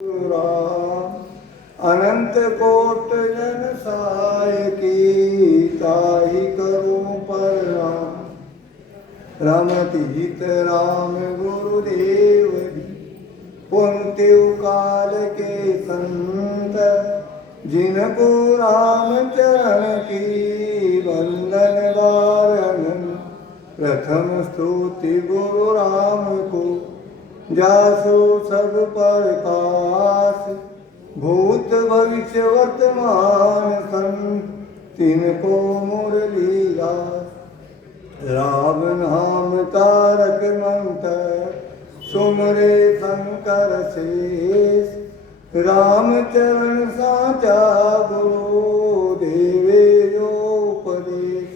राम अनंत coat जन साय की ताहि करूं परनाम। रमतीत राम गुरुदेव जी पुंतिव काल के संत, जिनको राम चरण की वंदन वारन। प्रथम स्तुति गुरु राम को, जासु सब प्रकाश। भूत भविष्य वर्तमान संत, तिनको मुरलीदास। राम नाम तारक मंत्र, सुमरे शंकर शेष। रामचरण साचा गुरु, देवे जो उपदेश।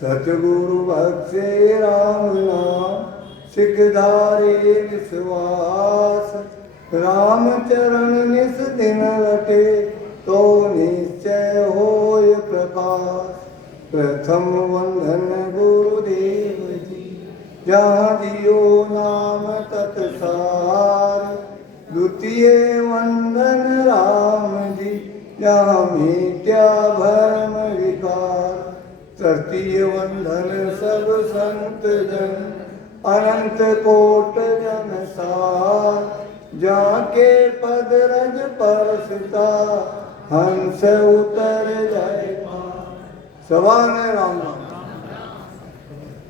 सतगुरु बख्शे राम नाम, सिखधारे विश्वास। रामचरण निस दिन रटे, तो निश्चय होय प्रकाश। प्रथम वंदन गुरुदेव जी, जहाँ दियो नाम तत्सार। द्वितीय वंदन राम जी, जहाँ मिट्या भरम विकार। तृतीय वंदन सब संत जन, अनंत कोट जन सार। जाके पद रज परसता, हंस उतर जाए पार। सवाल है राम नाम।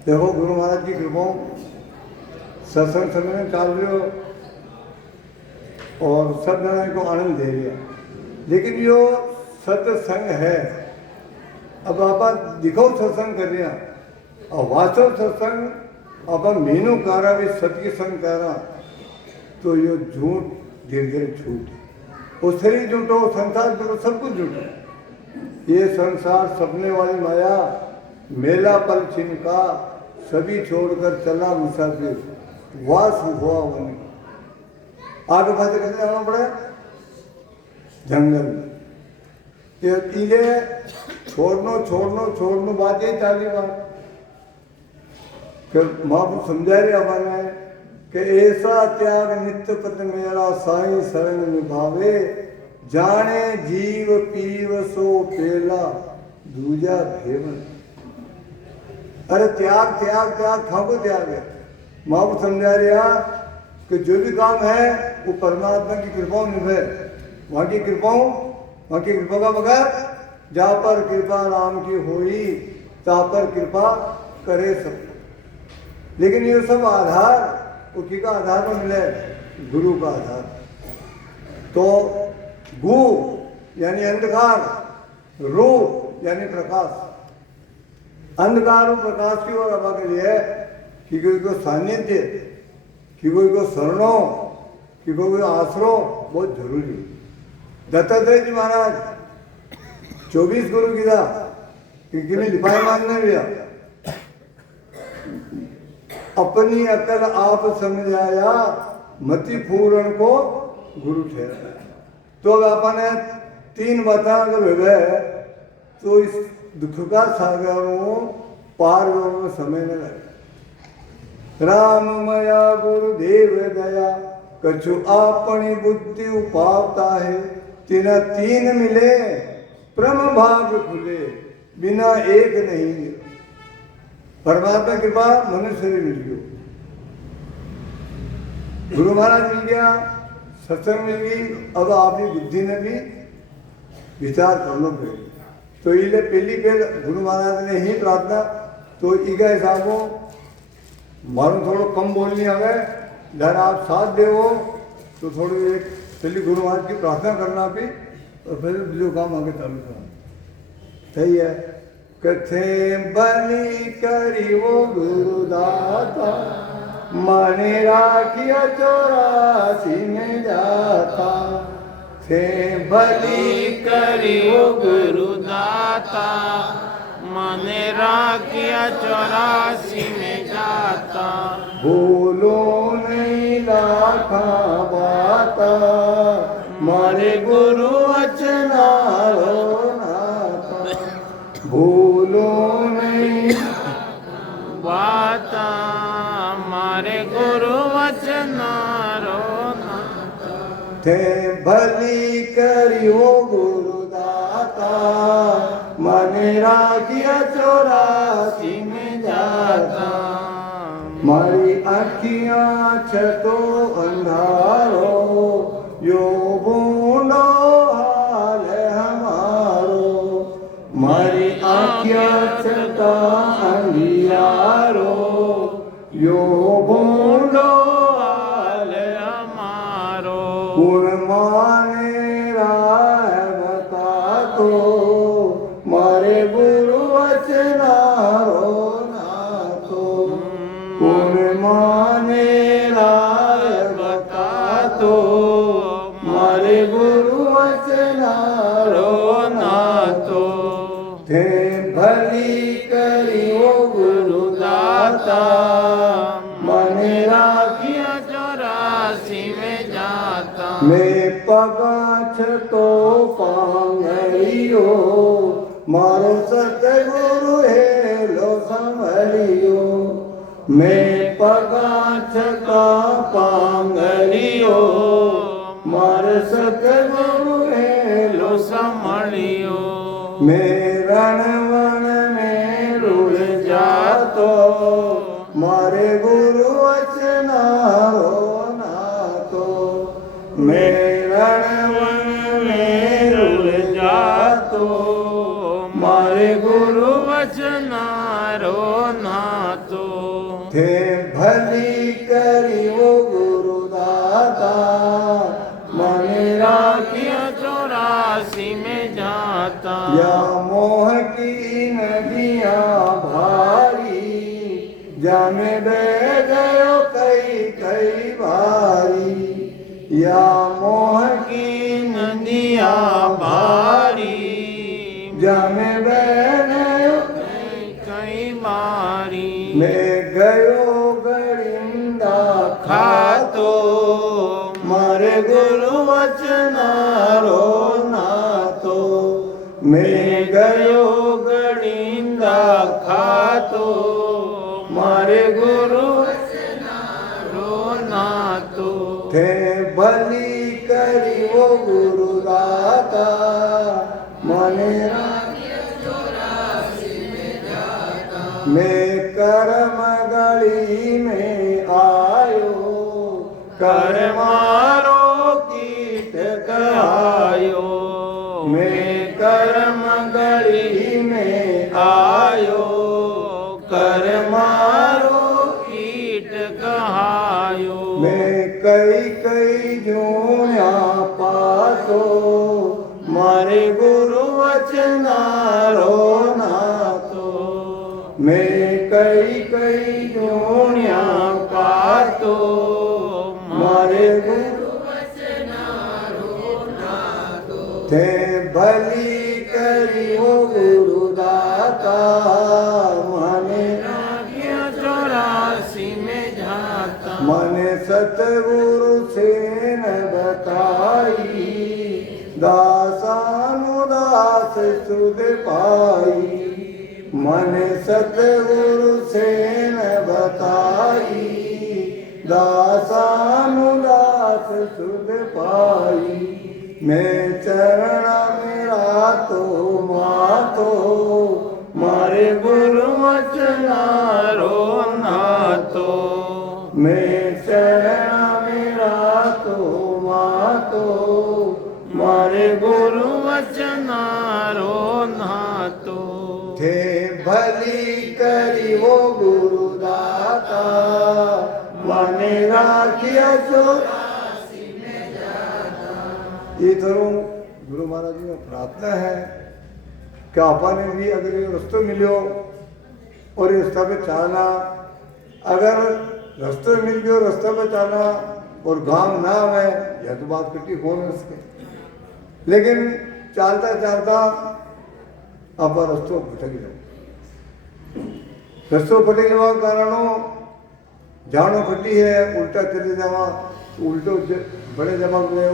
देखो गुरु महाराज की कृपा, सत्संग सम्मेलन चाल रहे हो और सब जन को आनंद दे रहा। लेकिन जो सत्संग है, अब आप दिखो सत्संग कर रहे हैं और वास्तव सत्संग अब मीनू कारा भी सत्य संग करा, तो ये झूठ धीरे धीरे छूट। वो शरीर झूठो, संसार झूठो, सब कुछ झूठो। ये संसार सपने वाली माया, मेला पल छिनका। सभी छोड़कर चला मुसाफिर, वास हुआ वन। आगे बातें करने जाना पड़े जंगल में। ये छोड़नो बात यही चाली बात। फिर महापुरुष समझा रहे हमारे कि ऐसा त्याग नित्य पद मेरा, साईं शरण निभावे। जाने जीव पीव सो पेला, दूजा भेवन। अरे त्याग त्याग त्याग ठाकुर त्याग है। महापुरुष समझा रहा कि जो भी काम है वो परमात्मा की कृपा निभे। वहाँ की कृपा का बगैर, जहाँ पर कृपा राम की होई, ता पर कृपा करे सब। लेकिन ये सब आधार उसी का आधार पर मिले, गुरु का आधार। तो गु यानी अंधकार, रू यानी प्रकाश। अंधकार और प्रकाश की ओर अब के लिए कि कोई को सानिध्य, कि कोई को शरणो, कि कोई को आसरो बहुत जरूरी। दत्तात्रेय जी महाराज 24 गुरु गिरा, कि लिपाई मानने लिया। अपनी अकल आप समझाया, मति पूर्ण को गुरु ठहराया। तो अब आपने 3 बातें अगर हुए, तो इस दुख का सागरों पार में समय न लगे। राम मया गुरुदेव दया, कछु अपनी बुद्धि उपावता है। तिना 3 मिले, परम भाग खुले, बिना एक नहीं मिले। परमात्मा कृपा मनुष्य से मिल गई, गुरु महाराज मिल गया, सत्संग मिल गई। अब आपकी बुद्धि ने भी विचार करना पड़ेगा। तो ये पहली गुरु महाराज ने ही प्रार्थना, तो इका हिसाबों मालूम थोड़ा कम बोलनी आ गए, जब आप साथ देवो तो थोड़ी एक पहली गुरु महाराज की प्रार्थना करना भी, और फिर जो काम आगे चालू करना। सही है। कथे बलि करी वो गुरुदाता, माने राखिया 84 में जाता। थे बलि करी वो गुरुदाता, माने राखिया 84 में जाता। बोलो नहीं लाखा बाता, मारे गुरु वचनारो नाता। बोलो नहीं बाता, मारे गुरु वचनारो नाता। थे भली करी वो गुरुदाता मने राखिया 84 में जाता मारी आँखियाँ छतो अंधारो यो बूंदो हाल है हमारो मारी आँखियाँ छता अंधियारो यो बूंदो हाल हमारो गुण माने राह बता तो मारे गुरु वचनारो ना तो गुण माने राह बता तो मारे गुरु वचनारो ना तो थे भली करी वो गुरुदाता मने राखिया 84 में जाता मैं पगाछ तो पांगलियो मारो सतगुरु है लो संभलियो मैं पगाछ का पांगलियो मारो सतगुरु है लो संभलियो मैं रणवन में रुल जातो मारे गुरु वचनारो ना तो मैं रणवन में रुल जातो मारे गुरु वचनारो ना तो थे भली करी वो गुरुदाता मने राखिया 84 में जाता या मोह की नदियाँ भारी जामे बह गयो कई भारी या मोह की नदियाँ भारी जामे बह गयो कई बारी मैं गयो गरिंदा खातो मारे गुरु वचनारो ना तो मैं गयो गरिंदा खातो मारे गुरु रो ना तो थे भली करी वो गुरुदाता मने मैं कर्म गली में आयो कर मारो कीट कहायो मैं कर्म गली में आयो कर मारो कीट कहायो मैं कई जूया पातो मारे गुरु वचनारो ना तो मैं कई जूया पातो मारे गुरु थे भली करी वो गुरुदाता मने 84 में जाता मने सतगुरु से न बताई दासानुदास सुध पाई मने सतगुरु से न बताई दासानुदास सुध पाई मैं चरण मेरा तो मातो मारे गुरु वचनारो ना तो मैं चरण मेरा तो मातो मारे गुरु वचनारो ना तो थे भली करी वो गुरुदाता मने राखिया 84 में जाता ये धरो गुरु महाराज जी में प्रार्थना है कि आपने भी अगर ये रास्ते मिलो और इस रास्ते पे चलना अगर रास्ते मिल गयो रास्ते पे चलना और गांव ना आवे यह तो बात कटी हो न सके लेकिन चलता चलता आप रास्तों भटक जाओ रास्तों भटक जावा कारणों जानो खटी है उल्टा चले जावा उल्टो बड़े जमा गए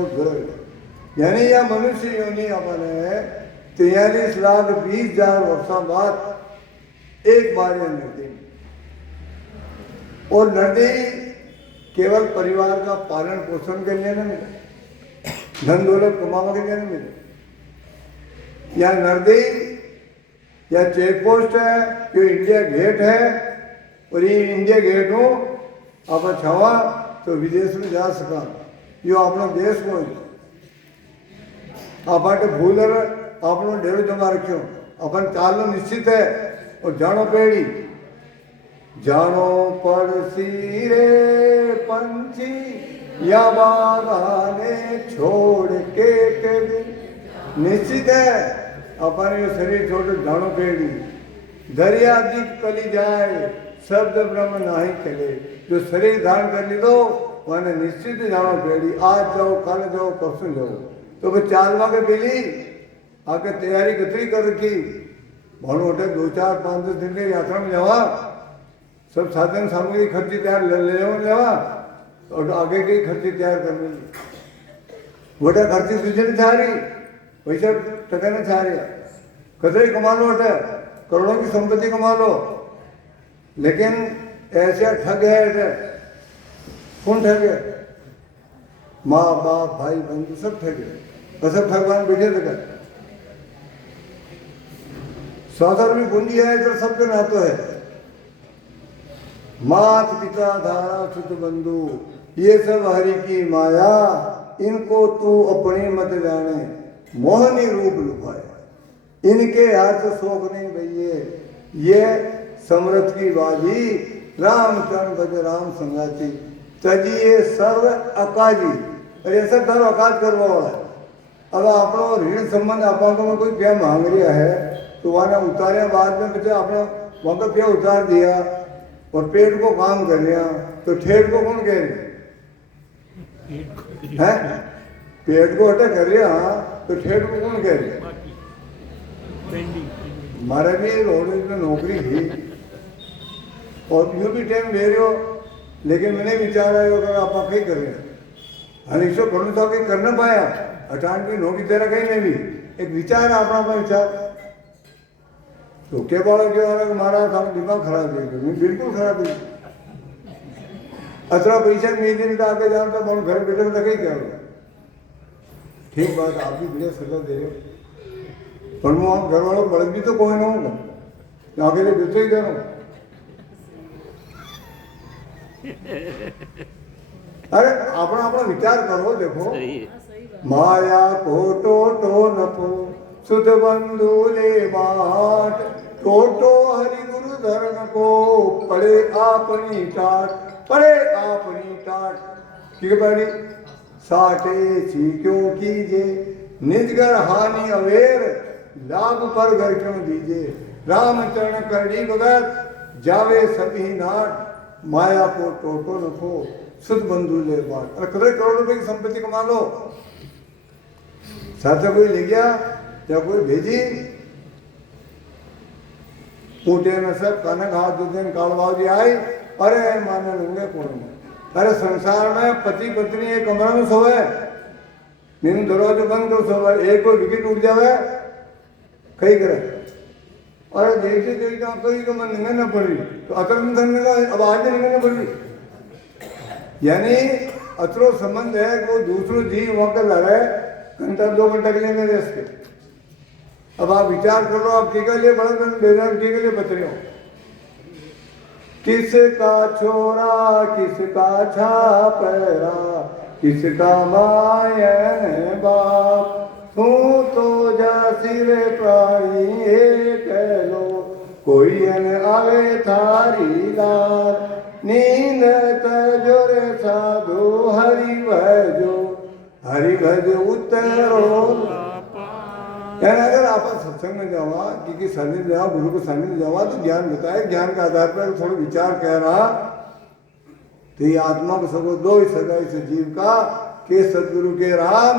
यानी यह मनुष्य योनि अपने 43,20,000 वर्षों बाद एक बार यह नृत्य और नृत्य केवल परिवार का पालन पोषण के लिए नहीं मिला धन दौलत कमावा के लिए नहीं मिले। या नरदेई या चेक पोस्ट है, जो इंडिया गेट है, और ये इंडिया गेट हो आप छवा तो विदेश में जा सका। यो अपना देश को आप भूलर अपनो डेरो जमा रखो, अपन चालो निश्चित है। और जानो पेड़ी जानो पड़सी रे पंछी या बागाने छोड़ के निश्चित है। अपन ये शरीर छोड़ जानो पेड़ी दरिया दिख कली जाए शब्द ब्रह्म नहीं चले। जो शरीर धारण कर ली दो मैंने निश्चित जानो पेड़ी। आज जाओ कल जाओ परसों जाओ तो फिर चालवा के बेली आके तैयारी कतरी कर रखी। बहुत मोटे 2 4 5 10 दिन की यात्रा में जावा, सब साधन सामग्री खर्ची तैयार लेवा और आगे की खर्ची तैयार करनी। वोटा खर्ची तुझे नहीं चाह रही, पैसा टका नहीं चाह रही, कतरे कमा लो वोटे करोड़ों की संपत्ति कमा लो, लेकिन ऐसे ठग है। कौन ठग है? माँ बाप भाई बंधु सब ठग है। बस सब भगवान बैठे थे। 100 रुपये पूंजी है तो सबके नातो है। मात पिता धारा सुत बंधु ये सब हरि की माया, इनको तू अपनी मत जाने मोहनी रूप लुभाया। इनके हाथ शोक नहीं भैये ये समृद्ध की बाजी, रामचरण भज राम संगाती तजिए सर्व अकाजी। और ये सब धर्म अकाज करवा वाला है। अब आपनो ऋण संबंध आपको में कोई क्या मांग रहा है तो वहाँ उतारे बाद में बच्चे आपने वहाँ का क्या उतार दिया और पेट को काम कर लिया तो ठेठ को कौन कह रहे हैं? पेट को हटा कर रहे हाँ तो ठेठ को कौन कह रहे? हमारा भी रोड में नौकरी थी और यूँ भी टाइम ले रहे हो, लेकिन मैंने विचार आया अगर आप कहीं कर रहे हैं हनीशो करोड़ तो कहीं कर ना पाया अचानक की नौकरी तेरा कहीं नहीं भी एक विचार अपना अपना विचार तो क्या बाड़ा क्या हो रहा है हमारा दिमाग खराब है बिल्कुल खराब है। अतरा पैसा नहीं दिन का आगे जाओ तो मैं घर बैठे तो कहीं क्या होगा। ठीक बात आप भी बढ़िया सलाह दे रहे हो पर मैं घर वालों बड़े भी तो कोई ना होगा आगे लिए बेचो ही करो। अरे अपना अपना विचार करो। देखो माया को टोटो नपो सुध बंधु ले बाट टोटो हरि गुरु धर्म को पड़े अपनी टाट की बड़ी साटे सी क्यों कीजे निज घर हानि अवेर लाभ पर घर क्यों दीजे। रामचरण करनी भगत जावे सभी नाट माया को टोटो नपो सुध बंधु ले बाट। अरे करोड़ रुपए की संपत्ति कमा लो साथ कोई ले गया या कोई भेजी ऊटे में सब कनक हाथ दो दिन कालबाजी आई। अरे माने लूंगे कौन? अरे संसार में पति पत्नी एक कमरा में सोए नींद दरवाजा बंद कर सोए एक कोई विकेट उठ जावे कहीं करे। अरे देखते देखते कहीं का मन निगलना पड़ रही तो अतरम धन अब आज निगलना पड़ रही। यानी अतरो संबंध है को दूसरो जीव वहां कर लगा है घंटा 2 घंटा के लिए मेरे इसके। अब आप विचार कर लो आप के लिए बड़ा दिन बेजार के लिए बच रहे हो। किसका छोरा किसका छापरा किसका मायन बाप तू तो जा सिरे प्राणी कह लो कोई न आवे थारी लार नींद तजोरे साधु हरि भज उतरो। अगर आप सत्संग में जावा क्योंकि सानिध्य जावा गुरु को सानिध्य जावा तो ज्ञान होता है। ज्ञान के आधार पर थोड़ा विचार कह रहा तो ये आत्मा को सगो दो ही सगा इस जीव का के सदगुरु के राम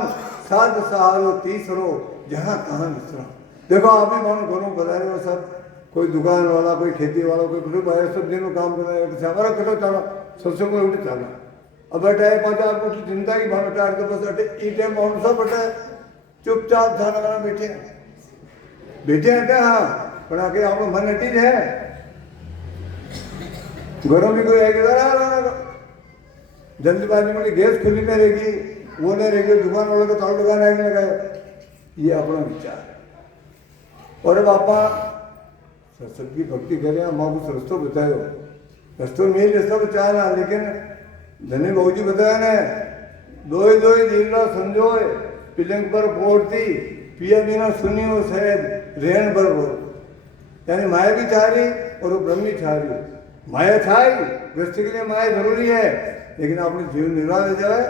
साध सहारो तीसरो जहाँ कहाँ मिश्रा। देखो आप भी मानो घरों बधाए हो सब कोई दुकान वाला कोई खेती वाला कोई ग्रुप आया सब दिन में काम कर रहा है हमारा कटो चला सत्संग में उठे चला। अब बैठा है पाँच आपको चिंता की भावना टाट के बस अटे ई टाइम और सब बैठा है चुपचाप ध्यान लगाना बैठे हटे हाँ पर आके आप मन हटी है घरों में कोई आएगा जल्दीबाजी में गैस खुली में रहेगी वो नहीं रह गया दुकान वाले को ताल दुकान आगे लगाया। ये अपना विचार है। और बापा सबकी भक्ति करे माँ को रस्तो बतायो, रस्तो मेल रस्ता बचाना, लेकिन धनी बहु जी बताया ने दो ही दीवला समझो पिलंग पर फोड़ती पिया बिना सुनी हो शायद रेण पर बोल, यानी माया भी छा रही और वो ब्रह्म भी छा रही। माया छाई गृहस्थी के लिए माया जरूरी है, लेकिन अपने जीव निर्वाह हो जाए,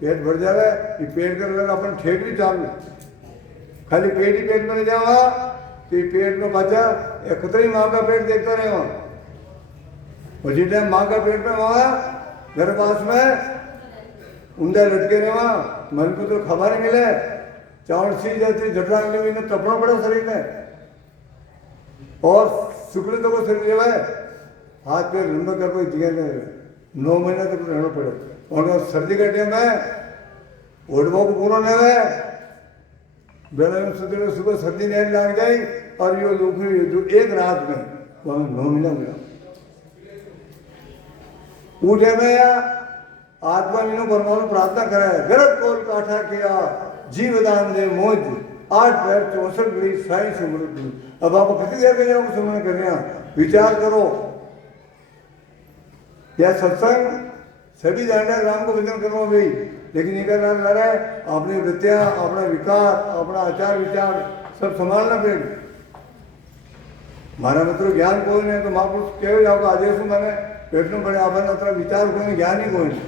पेट भर जाए, ये पेट के अंदर अपन ठेक भी चालू, खाली पेट ही पेट में नहीं जावा तो ये पेट में बचा एक ही माँ का पेट देखता रहे वहाँ। और जिस टाइम माँ का पेट में वहाँ घर पास में उंडा लटके रहे वहाँ, मन को तो खबर मिले चावल सी जाती झटरांग में तपना पड़ा शरीर में, और शुक्र तो को शरीर है हाथ पे लंबा कर कोई दिया नहीं, 9 महीना तक तो रहना पड़े। और सर्दी के टाइम में ओढ़बो को पूरा नहीं है, बेला में सुबह सुबह सर्दी नहीं लग गई और ये लोग जो एक रात में वहाँ 9 महीना मिला उठे में या आत्मा मीनू परमाणु प्रार्थना करे, गलत कोल काठा किया जीवदान दे मोज 8 पैर 64 घड़ी साई से मृत्यु। अब आप कितनी देर के जाओ सुमन कर रहे हैं, विचार करो। यह सत्संग सभी जानना राम को भजन करो भाई, लेकिन ये करना लग रहा है अपनी वृत्तियां, अपना विकार, अपना आचार विचार सब संभालना पड़ेगा। मारा मित्रों ज्ञान कोई नहीं तो महापुरुष कह जाओगे आदेश मैंने पेट में बड़े अपन अത്ര विचार कोई नहीं, ज्ञान ही कोई नहीं,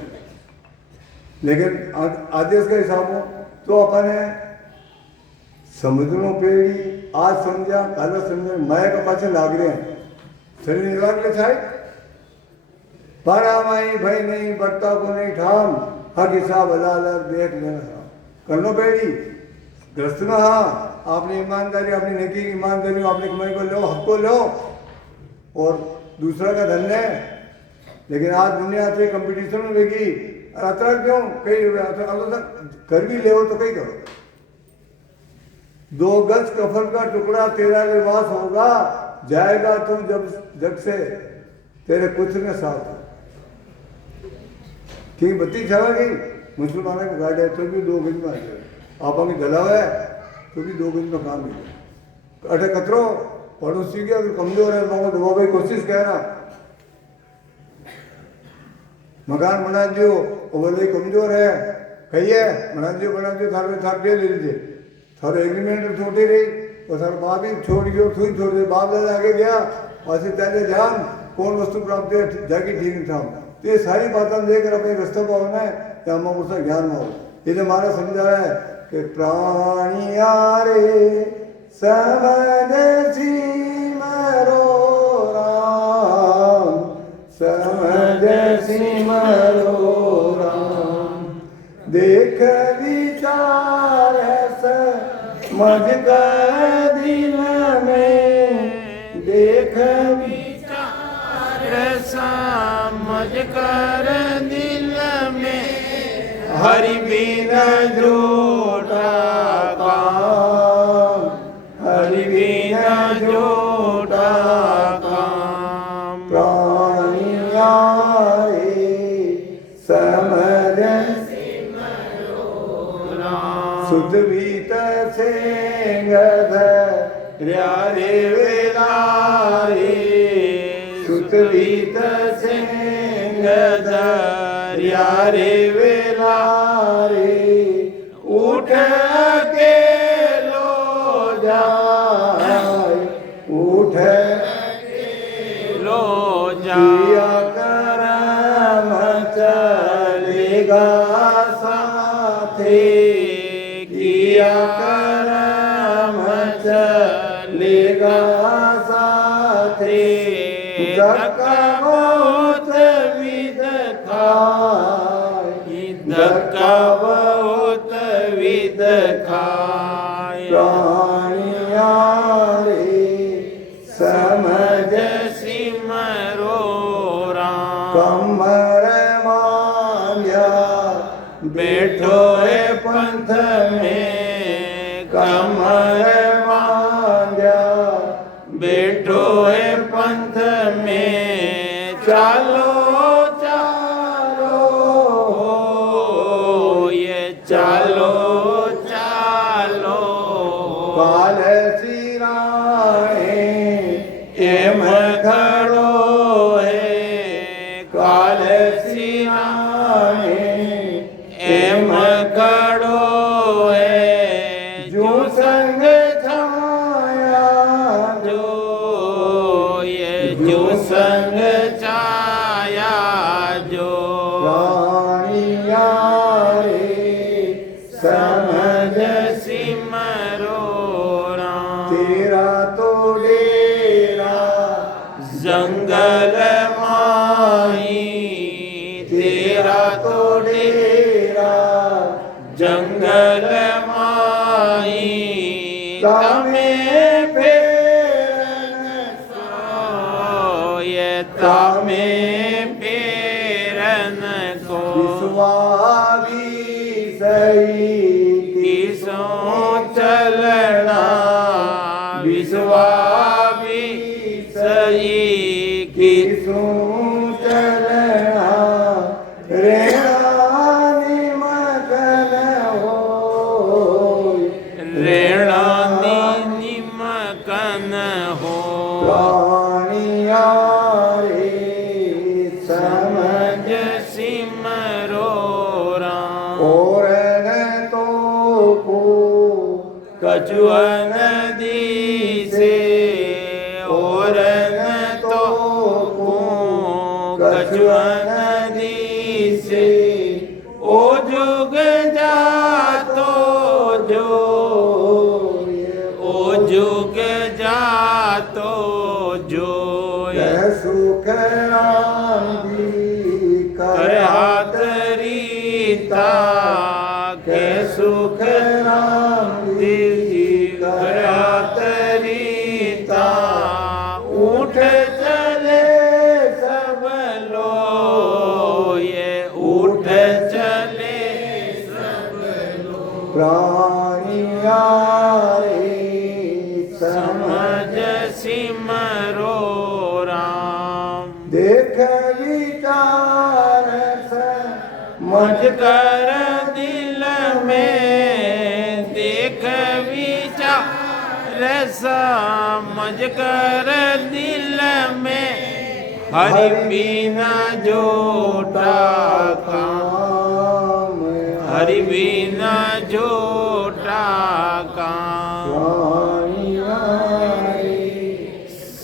लेकिन आदेश का हिसाब हो तो अपन समुद्रों पेड़ी आज समझा कल समझा माया का पाछे लाग रहे हैं, शरीर निर्वाह के छाए पारा माई भाई नहीं बट्टा को नहीं ठाम हक हिसाब अदालत देख लेना करनो पेड़ी ग्रस्त में। हाँ आपने ईमानदारी, अपनी नेकी की ईमानदारी, अपने कमाई को लो, हक को लो और दूसरा का धन है, लेकिन आज दुनिया से कंपटीशन में लेगी और अतरा क्यों कई कर भी ले तो कई करो। 2 गज कफन का टुकड़ा तेरा लिबास होगा, जाएगा तुम जग से तेरे कुछ ने साथ ठीक बत्ती छावा गई। मुसलमानों की गाड़ी है तो भी 2 गज में आ जाए, आप हमें जलावा है तो भी 2 गज में काम मिले। अटे कतरो पड़ोसी के अगर कमजोर है तो दबा भाई कोशिश कहना मकान बना दियो, वो बोले कमजोर है कहिए बना दियो थारे थार ले लीजिए, थारे एग्रीमेंट छोटी रही और थारे बाप ही छोड़ गयो, तू ही छोड़ दे, बाप दादा आगे गया और तेरे ध्यान कौन वस्तु प्राप्त है जाके ठीक था। तो ये सारी बातें देखकर अपने रास्ते पर होना है या हम उसका ज्ञान में हो। ये जो हमारा समझा है कि प्राणिया रे समझ सिमरो राम, समझ सिमरो राम, देख विचार समझ कर दिल में, देख समझ कर दिल में, हरि बिना जोड़ा काम, हरि बिना जोड़ा काम। प्राणिया रे समझ सुध भीत से रे वेलारे, सुत भीत से रे वेलारे, उठ के लो जाए, उठ लो किया करम चलेगा साथे, किया करम चलेगा साथे, बहुत विध खाए, बहुत विध खाए। प्राणिया रे समझ सिमरो राम, कमर मांग्या बैठो है पंथ में, कमर मांग्या बैठो है पंथ में, चालो चालो ये ચાલો કાલ શિરાણે એમ ખડો હે કાલ શિરાણે એમ ખડો હે જો સંગ છાયા જો ये जो संग छाया जो પ્રાણિયા રે समझ સમજ सिमरो राम તેરા તો ડેરા जंगल माही तेरा तो ડેરા जंगल माही તમે ફેરન ये तमे पेरन को વિશ્વાવી સહી किसो चलना विश्वामी सही की કિસું ચલણા રેણાની મગન હોય રેણાની નિમકન હો પ્રાણિયા રે સમજ સમજ સિમરો રામ ઓરન તો કો કચુઅન દિશે ઓરન તો કચુઅન દિશે ઓ જુગ જાતો જો ઓ જુગ જાતો જોય સુખ રામજી કર હાથ રીતા કે સુખ રામજી કર હાથ રીતા ઉઠ ચલે સબ લોય ઉઠ ચલે પ્રાણિયા રે સમજ સમજ સિમરો રામ દેખ વિચાર मज कर दिल में देख विचार समझ कर दिल में हरि बिना जोटा काम हरि बिना जोटा काम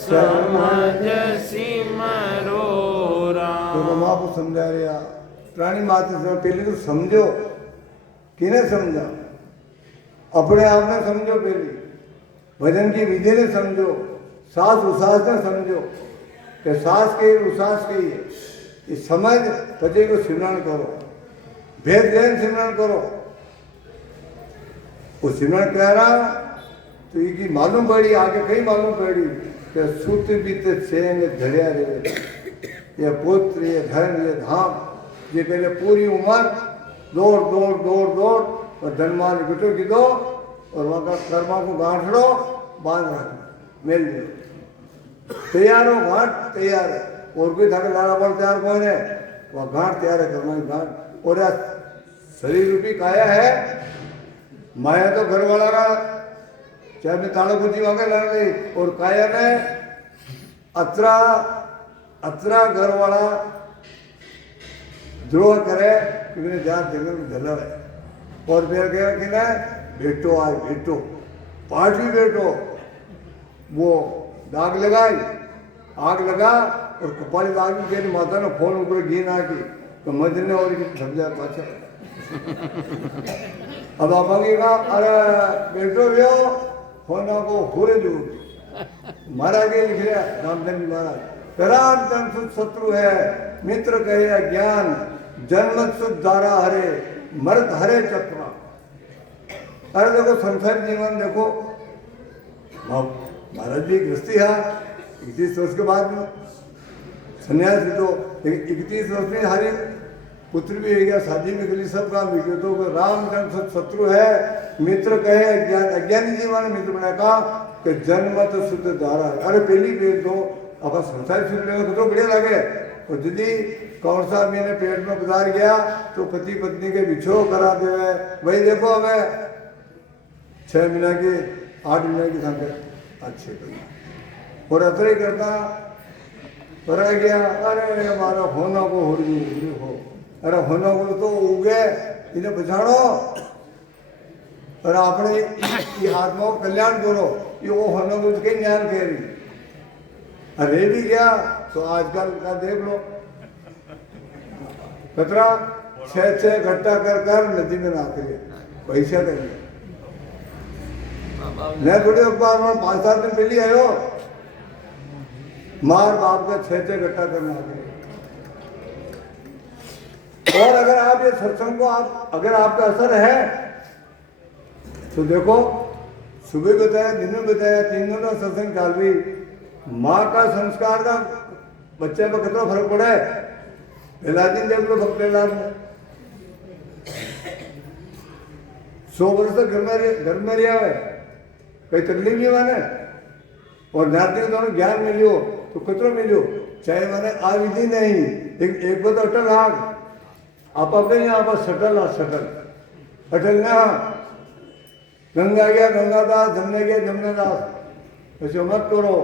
समझ सिमरो तो राम आपको समझा रहा प्राणी मात्र से पहले तो समझो किने समझा अपने आप ने समझो पहले भजन की विधि ने समझो सास उसास ने समझो कि सास के उसास के ये समझ पति को सिमरण करो भेद लेन सिमरण करो वो सिमरण कह रहा तो ये मालूम पड़ी आगे कहीं मालूम पड़ी कि सूत बीत सेंग धड़िया रहे ये पुत्र ये धन ये धाम ये पहले पूरी उम्र दौड़ दौड़ दौड़ दौड़ और धनमान इकट्ठो की दो और वहाँ का कर्मा को गांठड़ो बांध रखो मेल दो तैयार हो घाट तैयार है और कोई था लारा बल तैयार कौन है वह घाट तैयार है कर्मा की घाट और यह शरीर रूपी काया है माया तो घर वाला का चाहे मैं ताला कुची वहाँ लड़ गई और काया में अतरा अतरा घर वाला द्रोह करे कि मैंने जान जंगल में धला है और फिर कह कि ना बेटो आज बेटो पार्टी बेटो वो दाग लगाई आग लगा और कपाली दाग में कहती माता ने फोन ऊपर घी ना की तो मंदिर ने और समझा पाचा अब आप कहा अरे बेटो भैया होना को पूरे दूर मारा गया लिख रहा रामचंद्र जी महाराज रामचंद्र सुध शत्रु है मित्र कहे अज्ञान जन्मत सुध धारा हरे मर्द हरे चक्रा अरे देखो संसार जीवन देखो महाराज जी गृहस्थी है 31 वर्ष के बाद में संन्यास तो 31 वर्ष में हरी पुत्र भी हो गया शादी में के लिए सब काम भी किया तो रामचंद्र शत्रु है मित्र कहे अज्ञान अज्ञानी जीवन मित्र बना कहा कि जन्मत शुद्ध धारा है अरे पहली बेर तो अब संसार सुन लेगा तो बढ़िया लगे और यदि कौन सा मैंने पेट में पधार गया तो पति पत्नी के बिछो करा दे। वही देखो हमें 6 महीना की 8 महीने की संगत अच्छे करना और अतरे करता पर गया। अरे हमारा होना को हो रही हो, अरे होना को तो उगे इन्हें बचाड़ो और आपने ये आत्मा को कल्याण करो। ये वो होना को के ज्ञान कह रही। अरे भी गया तो आजकल का देख लो कतरा 6 इकट्ठा कर नदी में नाख लिया पैसा कर लिया। मैं थोड़ी अखबार में 5-7 दिन पहले आयो मार बाप का 6 इकट्ठा करना है। और अगर आप ये सत्संग को आप अगर आपका असर है तो देखो सुबह बताया दिन में बताया 3 दिनों का सत्संग चल रही। माँ का संस्कार का बच्चे पर कितना फर्क पड़ा है। पहला दिन देख लो भक्त प्रहलाद में 100 वर्ष तक घर में रहा है, कोई तकलीफ नहीं माने और नाती को दोनों ज्ञान मिलियो तो कितना मिलियो चाहे माने आ विधि नहीं एक बार अटल आग आप अपने यहाँ पर सटल अटल ना गंगा गया गंगादास जमने गया जमनेदास ऐसे मत करो।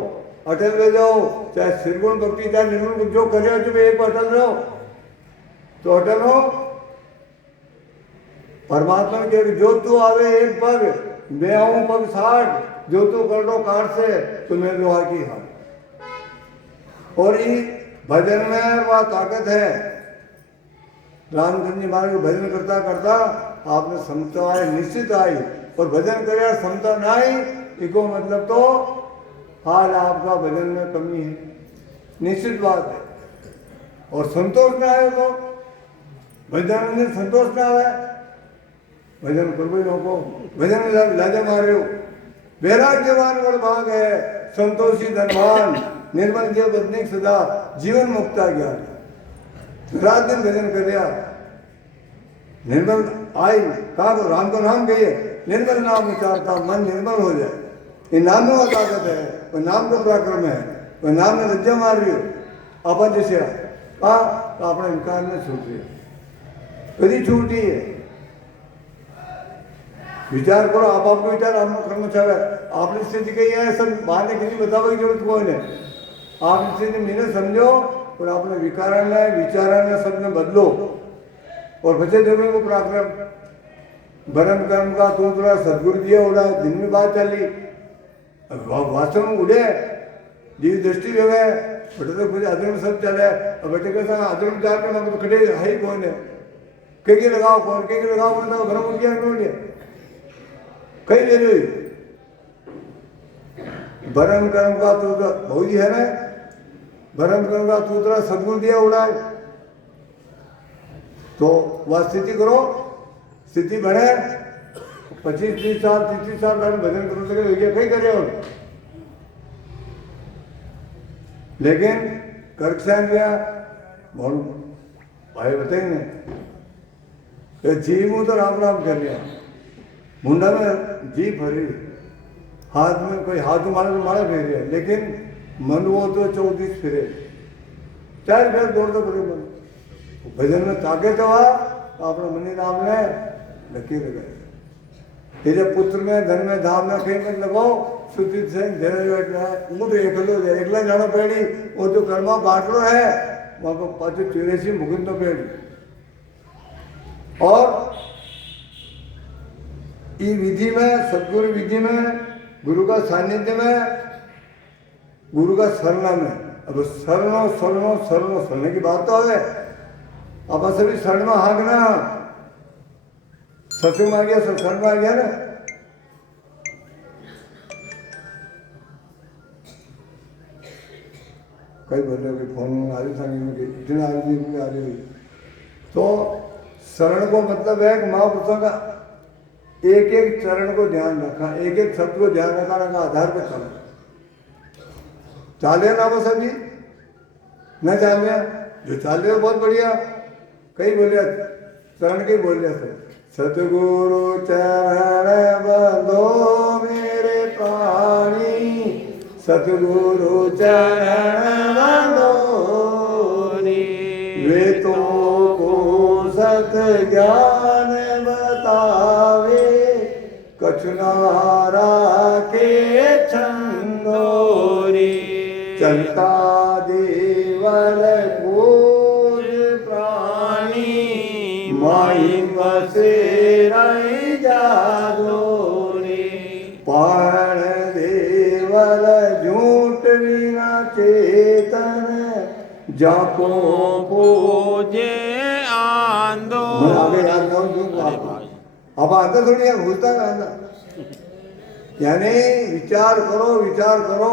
अटल ले जाओ चाहे श्रीगुण भक्ति चाहे निर्गुण जो करे हो जो एक अटल रहो तो अटल हो। परमात्मा के जो तू आवे एक पग मैं आऊं पग 60 जो तू कर दो कार से तो मैं लोहा की हाथ। और ये भजन में वह ताकत है। रामचंद्र जी महाराज भजन करता करता आपने समता आई निश्चित आई और भजन करे समता ना आई इको मतलब तो हाल आपका भजन में कमी है निश्चित बात है। और संतोष ना आए तो भजन में संतोष ना आए भजन कर भी लोगों भजन में लाजे मारे हो। वैराग्यवान वर भाग है संतोषी धनवान निर्मल जीव बदनिक सदा जीवन मुक्ता ज्ञान। रात दिन भजन कर लिया निर्मल आई कहा को राम को नाम कहिए निर्मल नाम उचारता मन निर्मल हो जाए। ये नाम में ताकत है वह नाम का पराक्रम है वह नाम में लज्जा मार रही हो अपन जैसे तो अपने विकार में छूट रही है कभी छूटी है। विचार करो आप आपको विचार आपको कर्म चाहे आपने स्थिति कही है सब बाहर ने किसी बताने की जरूरत कोई नहीं। आप स्थिति मैंने समझो और अपने विकार में विचार में सब में बदलो और बचे देखो को पराक्रम भरम कर्म का तू थोड़ा सदगुरु दिया उड़ा दिन में बात चली वास्तव में उड़े दिव्य दृष्टि वे बेटे तो कुछ अधर्म सब चले और बेटे के साथ अधर्म चार के तो खड़े है कौन है कहीं लगाओ कौन कहीं लगाओ कौन था भरम उठ गया उठे कहीं ले रही भरम कर्म का तू बहु जी है ना भरम कर्म का तू थोड़ा सदगुरु दिया उड़ाए तो वह स्थिति करो स्थिति बढ़े 25-30 साल 30 साल भजन करो तो कहीं करे और लेकिन कर्कसैन गया बहुत भाई बताएंगे तो जी मुँह तो राम राम कर लिया मुंडा में जी भरी हाथ में कोई हाथ मारे तो मारा फेर है लेकिन मन वो तो 34 फिरे 4 फेर दौड़ तो करे मन भजन में ताकत हुआ तो अपना मनी नाम ने लकीर गए तेरे पुत्र में धन में धाम में कहीं मत लगाओ सुचित से धीरे बैठ रहा है ऊँट एकला जाना पेड़ी वो जो कर्मा बाटलो है वहाँ को 584 मुकुंद तो पेड़ी और ये विधि में सदगुरु विधि में गुरु का सानिध्य में गुरु का शरण में अब शरण की बात तो है अब सभी शरण में हागना सत्संग आ गया सब शरण में आ गया ना कई बोल रहे फोन आ रही संगी इतने आ रही तो शरण को मतलब है कि महापुरुषों का एक एक चरण को ध्यान रखा एक एक शब्द को ध्यान रखा आधार पर चलो चाले ना वो सभी न चाले जो चाले बहुत बढ़िया कई बोलिया चरण के बोलिया सब सतगुरु चरण बंधो मेरे प्राणी सतगुरु चरण बंधो रे कछुनारा के छंदोरी चलता देवल कोर प्राणी माई बसे रही जादोरी पण देवल झूठ बिना चेतन जाको पूजे आंदो मैं आगे याद करूं अब आता थोड़ी है घुसता रहना यानी विचार करो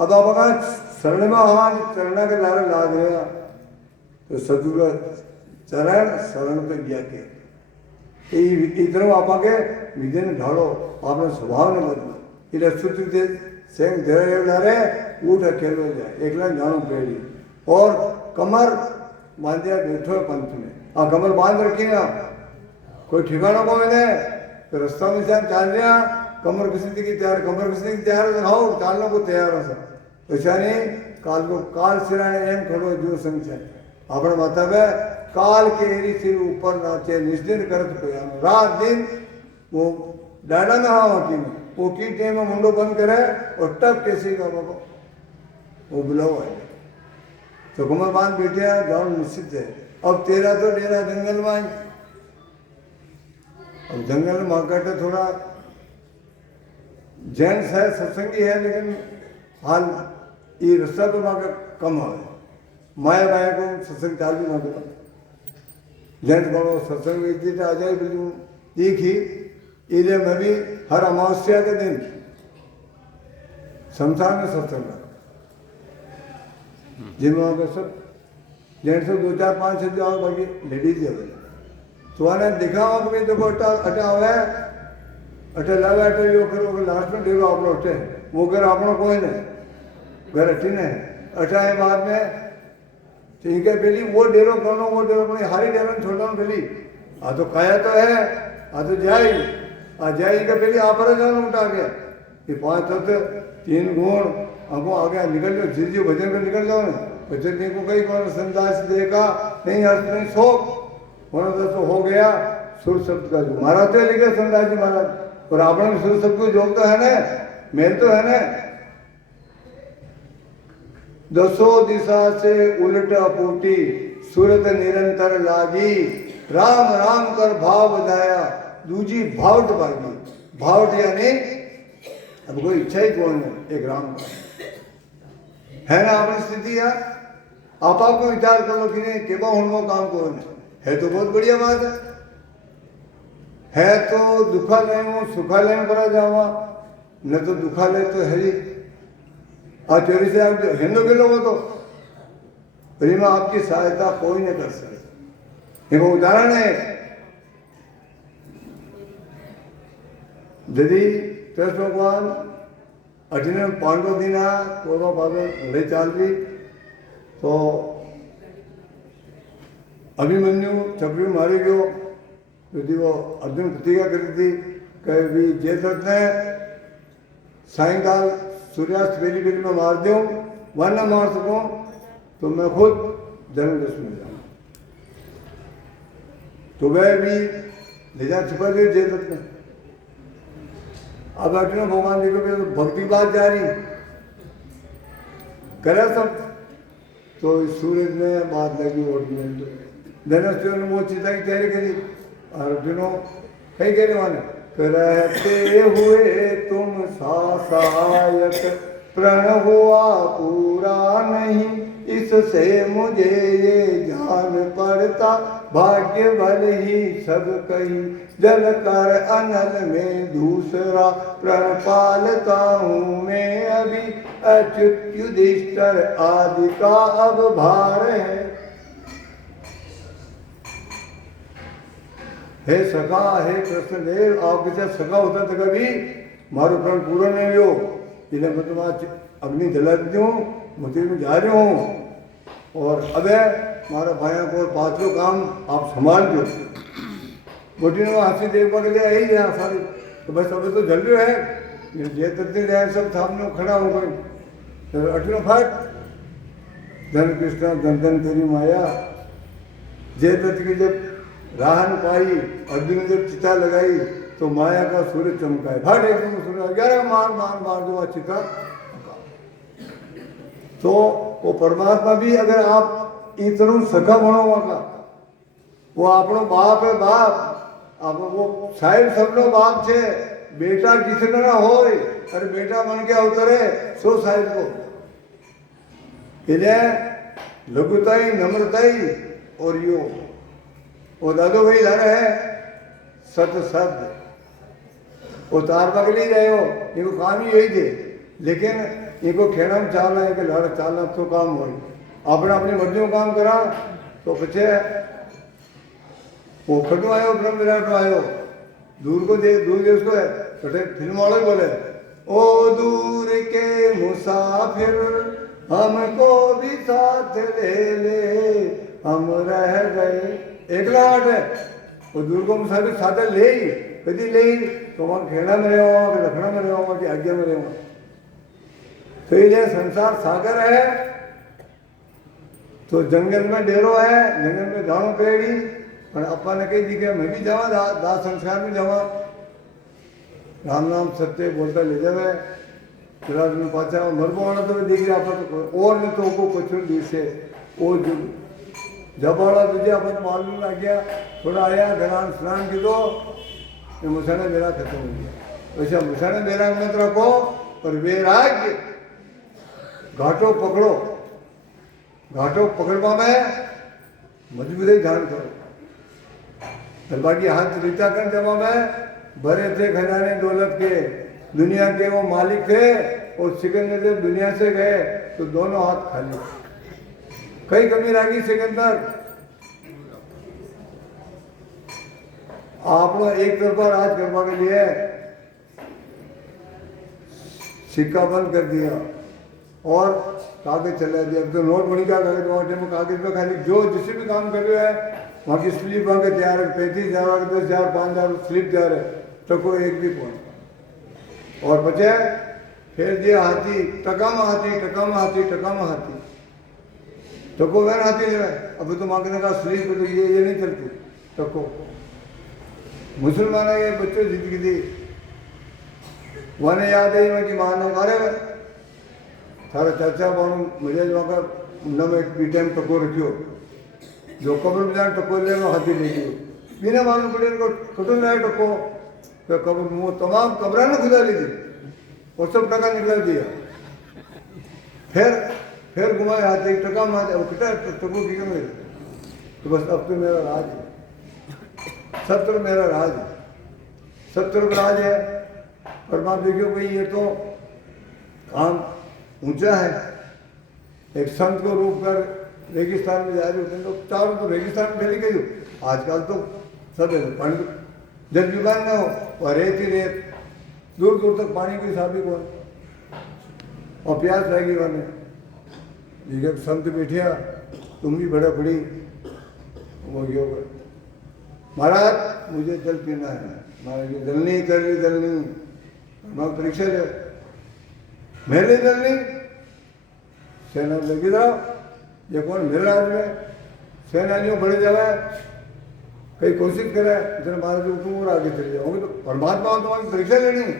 अब आप शरण में हमारे चरण के लारे ला गया तो सदगुरु चरण शरण पे गया के इधर आपा के विधि ने ढालो आपने स्वभाव ने बदलो इले सुति दे सेंग धरे लारे उठ अकेलो जाए एकला जानो पेड़ी और कमर बांधिया बैठो पंथ में आ कमर बांध रखी ना कोई ठिकाना को मैंने तो रास्ता में से चाल रहा कमर किसी की तैयार दिखाओ चालने को तैयार हो सब ऐसा नहीं काल को काल सिराने एम खड़ो जो संख्या अपने मतलब है काल के एरी सिर ऊपर नाचे निस्दिन करत कोया रात दिन वो डाडा में हाँ होती में वो की टेम में मुंडो बंद करे और तब कैसे का बाबा वो बुलाओ है तो कमर बांध बैठे हैं जाओ निश्चित है अब तेरा तो डेरा जंगल में आई अब जंगल में मार्केट थोड़ा जेंट्स है सत्संगी है लेकिन हाल ये रास्ता पे मांगे कम है माया माया को सत्संग चालू मांगे जेंट्स बड़ो सत्संग इतनी आ जाए बिल्कुल देखी इधर में भी हर अमावस्या के दिन संसार में सत्संग जिनमें वहाँ पे सब जेंट्स 2 4 5 6 जाओ बाकी लेडीज है तो आने देखा हो कि देखो अटा हुआ है अटे लगा अटे यो करो कि लास्ट में देखो आप लोग वो घर आपनो कोई नहीं घर अटी ने अटाए बाद में ठीक है पहली वो डेरो करनो हारी डेरो छोड़ना पहली आ तो काया तो है आ तो जाए आ जाए का पहली आप पर जाना उठा गया कि 5 तत्व 3 गुण हमको आगे निकल जाओ जिस भजन कर निकल जाओ ना भजन नहीं को कहीं कौन संदास देखा नहीं अर्थ नहीं शोक होना तो हो गया सुर शब्द का जो महाराज तो लिखे संदास जी महाराज और आपने भी सुर शब्द को योग तो है ना मेल तो है ना दसों दिशा से उलट अपूटी सूरत निरंतर लागी राम राम कर भाव बधाया दूजी भावट भागी भावट यानी अब कोई इच्छा ही कौन है एक राम का है ना अपनी स्थिति यार आप आपको विचार करो कि नहीं केबा हुणमो काम कौन है तो बहुत बढ़िया बात है तो दुखालय में सुखालय में करा जावा न तो दुखालय तो है ही आज चोरी से आप हिंदू के लोगों तो फ्री में आपकी सहायता कोई नहीं कर सकता एक उदाहरण है यदि कृष्ण भगवान अठने पांडव दिन कौरव भावे लड़ाई चाल रही तो अभिमन्यु चपरी मारी गयो यदि वो अर्जुन प्रतिज्ञा करी थी कि भी जे ने सायंकाल सूर्यास्त बेली बेली में मार दूं वन न मार सकूं तो मैं खुद जन्मदश में जाऊँ तो वह भी ले जा छुपा दे जे ने अब अर्जुन भगवान जी को भक्ति बात जारी करे सब तो सूरज में बात लगी वोट में धनुष ने वो चिता की तैयारी करी अर्जुनो कहीं कहने वाले रहते हुए तुम सहायक प्रण हुआ पूरा नहीं इससे मुझे ये जान पड़ता भाग्य भल ही सब कही जल कर अनल में दूसरा प्रण पालता हूँ मैं अभी अच्युत युधिष्ठिर आदि का अब भार है हे सखा हे कृष्ण देव आपके साथ सखा होता था कभी मारो प्रण पूरा नहीं हो इन्हें मैं तुम्हारा अग्नि जला देती हूँ मुझे में जा रही हूँ और अब हमारा भाइयों को पांचों काम आप संभाल दो बोटी ने हाथी देख पा के लिया यही रहा सारी तो बस अभी तो जल रहे है जे तत्ती रहे सब सामने खड़ा हो गए तो अठनो फट धन कृष्ण धन धन तेरी माया जे तत्त की जब राहन पाई अर्जुन ने जब चिता लगाई तो माया का सूर्य चमकाए, फट एकदम सूर्य ग्यारह मार मार मार दो अच्छी तरह। तो वो परमात्मा भी अगर आप इतरू सखा बनो का, वो आपनो बाप है बाप, आप वो साहेब सबनो बाप छे, बेटा किसी ना होय, अरे बेटा मन के अवतरे सो साहेब को इले लघुताई नम्रताई और यो वो दादो भाई ला रहे है सत शब्द वो तार पकड़ी रहे हो, इनको काम ही यही थे, लेकिन इनको खेड़ा में चालना है कि लड़ चालना तो काम हो, अपने अपनी मर्जी में काम करा तो पीछे वो खटो आयो ब्रह्म विराट आयो दूर को दे दूर देश को है छोटे फिल्म वाले बोले ओ दूर के मुसाफिर हमको भी साथ ले ले हम रह गए एकला आठ है वो दूर को मुसाफिर साथ ले ही कभी ले ही तो वहाँ खेड़ा में रहो कि लखनऊ में रहो कि आज्ञा में रहो। तो ये संसार सागर है तो जंगल में डेरो है, जंगल में दाणो पेड़ी पर अपा ने कही दिखे मैं भी जावा दास संस्कार में जावा राम नाम सत्य बोलता ले जावे फिर में पाचा मरबो वाला तो देख रहा आप तो और ने तो को कुछ दिसे वो जब वाला तुझे अपन मालूम लग गया थोड़ा आया घरान स्नान की दो मुसाने मेरा खत्म हो गया। वैसे मुसाने मेरा मत रखो पर वैराग्य घाटो पकड़ो, घाटो पकड़वा में मजबूरी ध्यान करो। बाकी हाथ रीता कर जमा में भरे थे खजाने दौलत के, दुनिया के वो मालिक थे और सिकंदर जब दुनिया से गए तो दोनों हाथ खाली। कई कमी लागी सिकंदर आपने एक तरफा राज करवा के लिए सिक्का बंद कर दिया और कागज चला दिया। अब तो नोट बनी का कागज में कागज में खाली जो जिसे भी काम कर रहे हैं वहाँ की स्लिप वहाँ के तैयार है 35,000 10,000 5,000 स्लिप तैयार है तो कोई एक भी पहुँच और बचे फिर दिया हाथी टकम हाथी टकम हाथी टकम हाथी टको वैन हाथी ले अब तो मांगने का स्लिप तो ये नहीं चलती टको मुसलमान ये बच्चों जिंदगी दी वन याद है मैं कि मान अरे थारा चाचा बाणु मुझे वहाँ का में पीटे में टको रखियो जो कब्र में जाए टको ले हाथी ले गयो बिना मालूम पड़े को कटो जाए टको तो कब्र मुँह तमाम कब्रा ने खुदा ली थी और सब टका निकल दिया फिर घुमाए हाथ एक टका मार वो कितना टको की मेरे तो बस अब तो मेरा राज है सब तरफ मेरा राज है सब तरफ राज है। परमात्मा देखियो भाई ये तो काम ऊंचा है एक संत को रूप कर रेगिस्तान में जा रहे होते हैं तो चारों तो रेगिस्तान में फैली गई हो आजकल तो सब है पंडित जब जुगान ना हो और रेत ही रेत दूर दूर तक पानी की साबी कौन और प्यास लगी वाले जब संत बैठिया तुम भी बड़ा बड़ी वो योग महाराज मुझे जल पीना है महाराज जल नहीं कर ली जल नहीं मैं परीक्षा ले मेरे जल नहीं सेना लगी रहा ये कौन मेरे राज में सेनानियों बढ़े जावे कहीं कोशिश करे इतने महाराज हुक्म और आगे चले जाओगे तो परमात्मा तुम्हारी परीक्षा लेनी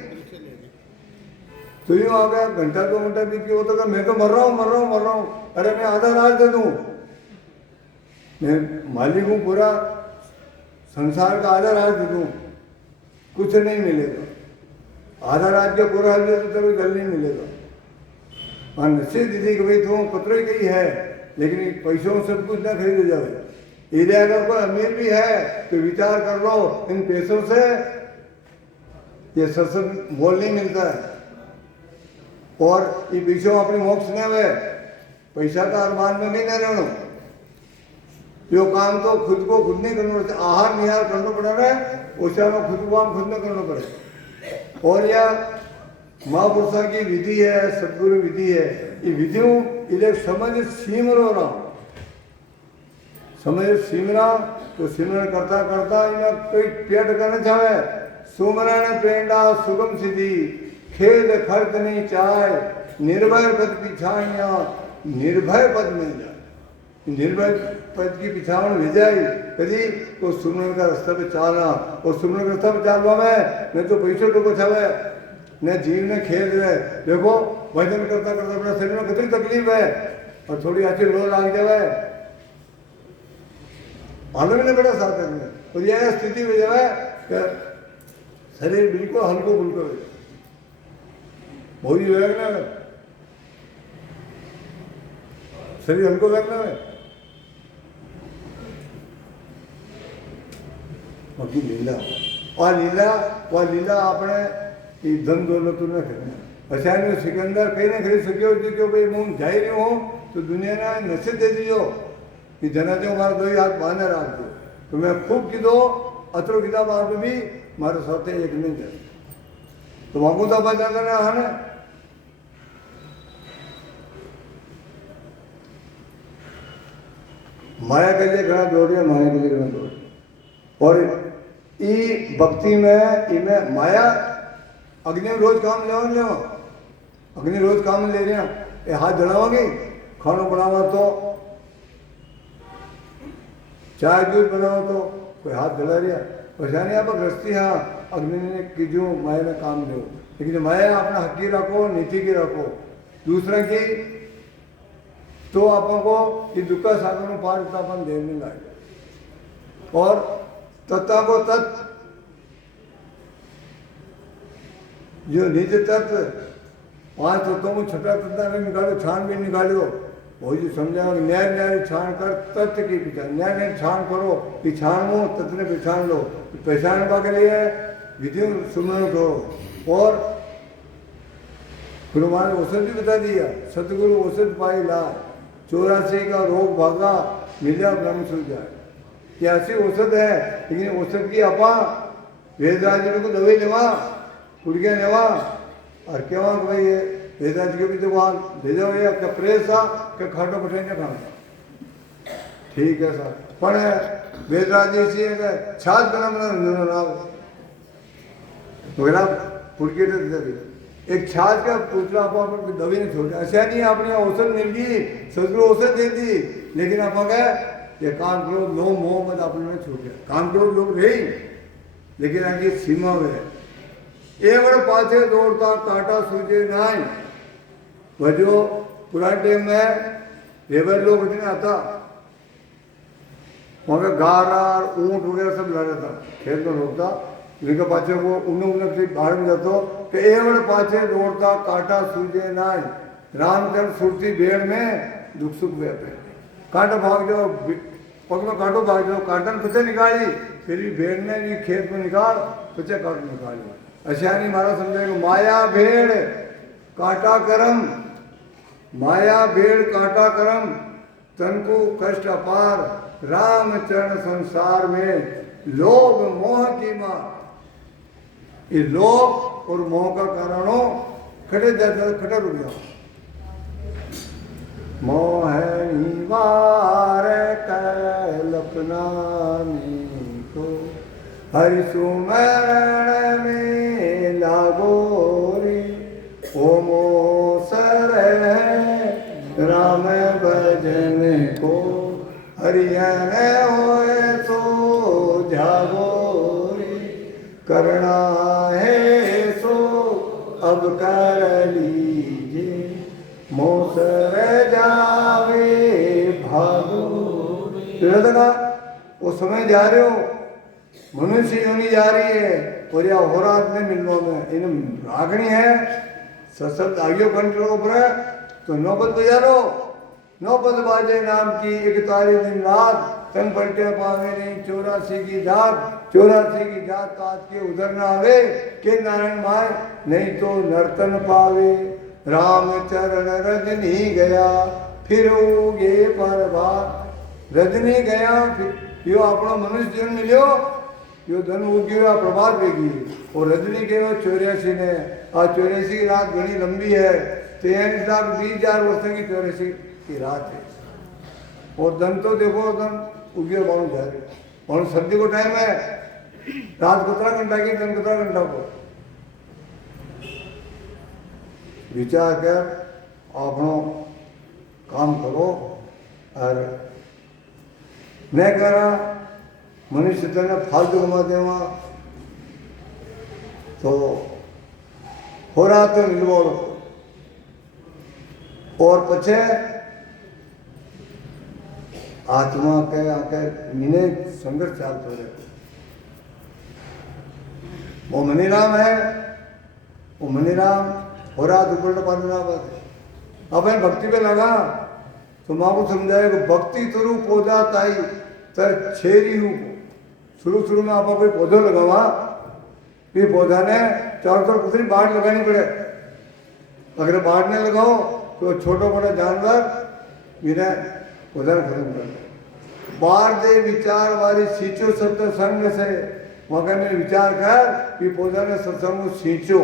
तो यूँ आ गया घंटा 2 घंटा बीत के वो तो मैं तो मर रहा हूँ अरे मैं आधा राज दे दूँ मैं मालिक हूँ पूरा संसार का आधा राज दे दूँ कुछ नहीं मिलेगा आधा राज का पूरा हाल तो तेरे जल नहीं मिलेगा और निश्चित दीदी कि भाई तुम पत्र ही कही है लेकिन पैसों में सब कुछ ना खरीदे जाए इधर अगर कोई अमीर भी है तो विचार कर लो इन पैसों से ये सत्संग मोल नहीं मिलता है और ये पीछे अपने मोक्ष ने हुए पैसा का अरमान में नहीं रहना जो काम तो खुद को खुद नहीं करना पड़ता आहार निहार करना पड़ा रहा है उसका में खुद को काम खुद में करना पड़े और यह महापुरुषों की विधि है सदगुरु विधि है ये विधियों इले समझ सीमरो रहा समझ सिमरा तो सिमरण करता करता इन्हें कोई पेट करना चाहे सुमरण पेंडा सुगम सिद्धि खेद खर्च नहीं चाहे निर्भय पद पिछाड़िया निर्भय पद मिल जाए निर्भय पद की पिछावण ले जाए कभी वो सुमरन का रास्ता पे चलना और सुमरन का रास्ता पे चलवा में नहीं तो पैसे टोको छावे न जीव ने खेल रहे देखो भजन करता करता अपना शरीर में कितनी तकलीफ है और थोड़ी अच्छी लो लाग जावे मालूम ही नहीं पड़ा साथ में और यह स्थिति हो जाए कि शरीर बिल्कुल हल्को फुल्को हो बहुत वेगना है शरीर हल्को वेगना है बाकी लीला वह लीला अपने धन दौलत न खरीदना अचानक सिकंदर कहीं ना खरीद सक्यो क्यों भाई मुँह जाई रही हूँ तो दुनिया ने नसीब दे दीजो कि जना जो मारा दो हाथ बांधे राख दो तो मैं खूब कीधो अतरो कीधा बार भी मारे साथ एक नहीं जाए तो वाकू तो बचा करना है ना माया के लिए घना दौड़ रही माया के लिए घना दौड़ और ई भक्ति में इमें माया अग्नि में रोज काम ले अग्नि रोज काम ले रहे हैं ये हाथ जलाओगे खाना बनावा तो चाय दूध बनाओ तो कोई हाथ जला रहा परेशानी आप गृहस्थी हाँ अग्नि ने कीजो माया ने काम दो लेकिन माया अपना हक की रखो नीति की रखो दूसरा की तो आपको ये दुख का सागर पार अपन देने लाए और तत्ता को तत्व जो निज तत्व 5 तत्वों में छठा तत्व में निकालो छान भी निकालो वो जी समझाओ न्याय न्याय छान कर तत्व की पहचान न्याय न्याय छान करो कि छान हो तत्व ने पहचान लो पहचान पा के लिए विधियों सुमरण करो और गुरु महाराज औषध भी बता दिया सतगुरु औषध पाई ला 84 का रोग भागा मिलिया ब्रह्म सुल जाए ये ऐसी औषध है लेकिन औषध की अपा वेदराज को दवाई लेवा कुड़िया लेवा और केवा भाई ये वेदराज के भी तो वहाँ भेजा हुआ है प्रेस था कि खाटो पठाई ने खाना ठीक है सर पर वेदराज ऐसी है कि छात बना वगैरह पुड़के एक छाछ का पुतला आप दवी ने छोड़ा ऐसा नहीं आपने औषध मिल गई सदगुरु औषध दे दी लेकिन आप गए ये काम करो लो मोह मत आपने छूट गया काम करो लोग रही लेकिन आगे सीमा में ये बड़े पाछे दौड़ता काटा सूझे नहीं वजो पुराने टाइम में रेबर लोग नहीं आता वहाँ गारा ऊंट वगैरह सब लड़ा था खेत में रोकता उनके पाछे वो उन्हें से बाहर में जातो कि एवड़ पाछे दौड़ता काटा सूझे नाय रामचंद्र सुरती भेड़ में दुख सुख व्यापे कांटा भाग जाओ पग में काटो भाग जाओ काटन पीछे निकाली फिर भी भेड़ ने भी खेत में निकाल पीछे काट निकाली अच्छा नहीं मारा समझेगा माया भेड़ काटा करम माया भेड़ काटा करम तन को कष्ट अपार रामचरण संसार में लोभ मोह की मां ये लोभ और मोह का कारण हो खड़े खड़े रुक जाओ मोह निवार कल्पना को हरि सुमरण में लागो रे ओमो सर राम भजन को हरियन होए तो जागो रे करना है सो अब कर लीजिए मोसर जावे भागो देखा वो समय जा रहे हो मनुष्य योनि जा रही है और या हो रात में मिलने में इन रागणी है सशब्द आगे कंट्रोल पर तो नौबत बजा लो नौबत बाजे नाम की एक तारी दिन रात तन पलटे पावे नहीं 84 की जात ताज के उधर न आवे के नारायण माय नहीं तो नर्तन पावे राम चरण रजनी गया फिर उगे पर बात रजनी गया फिर यो अपना मनुष्य जीवन मिलो यो धन उग्यो प्रभात वेगी और रजनी के 84 ने आज 84 की रात बड़ी लंबी है 23,20,000 वर्ष की 84 की रात है और धन तो देखो धन उग्यो बाणु जा रहे और सर्दी को टाइम है रात कितना घंटा की दिन कितना घंटा को विचार कर अपनो काम करो और मैं कह रहा मनुष्य तेने फालतू कमा देवा तो हो रहा तो मिलवो और पछे आत्मा के आके मिने संघर्ष चालतो रहे। वो मनीराम है, वो मनीराम हो रहा तो उल्टा पाना बात अब भक्ति पे लगा तो माँ को समझाया कि भक्ति तुरु पौधा ताई तर छेरी हूँ। शुरू में आप कोई पौधो लगावा, ये पौधा ने चारों तरफ कितनी बाढ़ लगानी पड़े। अगर बाढ़ नहीं लगाओ तो छोटा मोटा जानवर बिना पौधा खत्म कर दे। बाढ़ दे विचार वाली सींचो सत्य संग से वहां में विचार कर कि पौधा ने सत्संग सींचो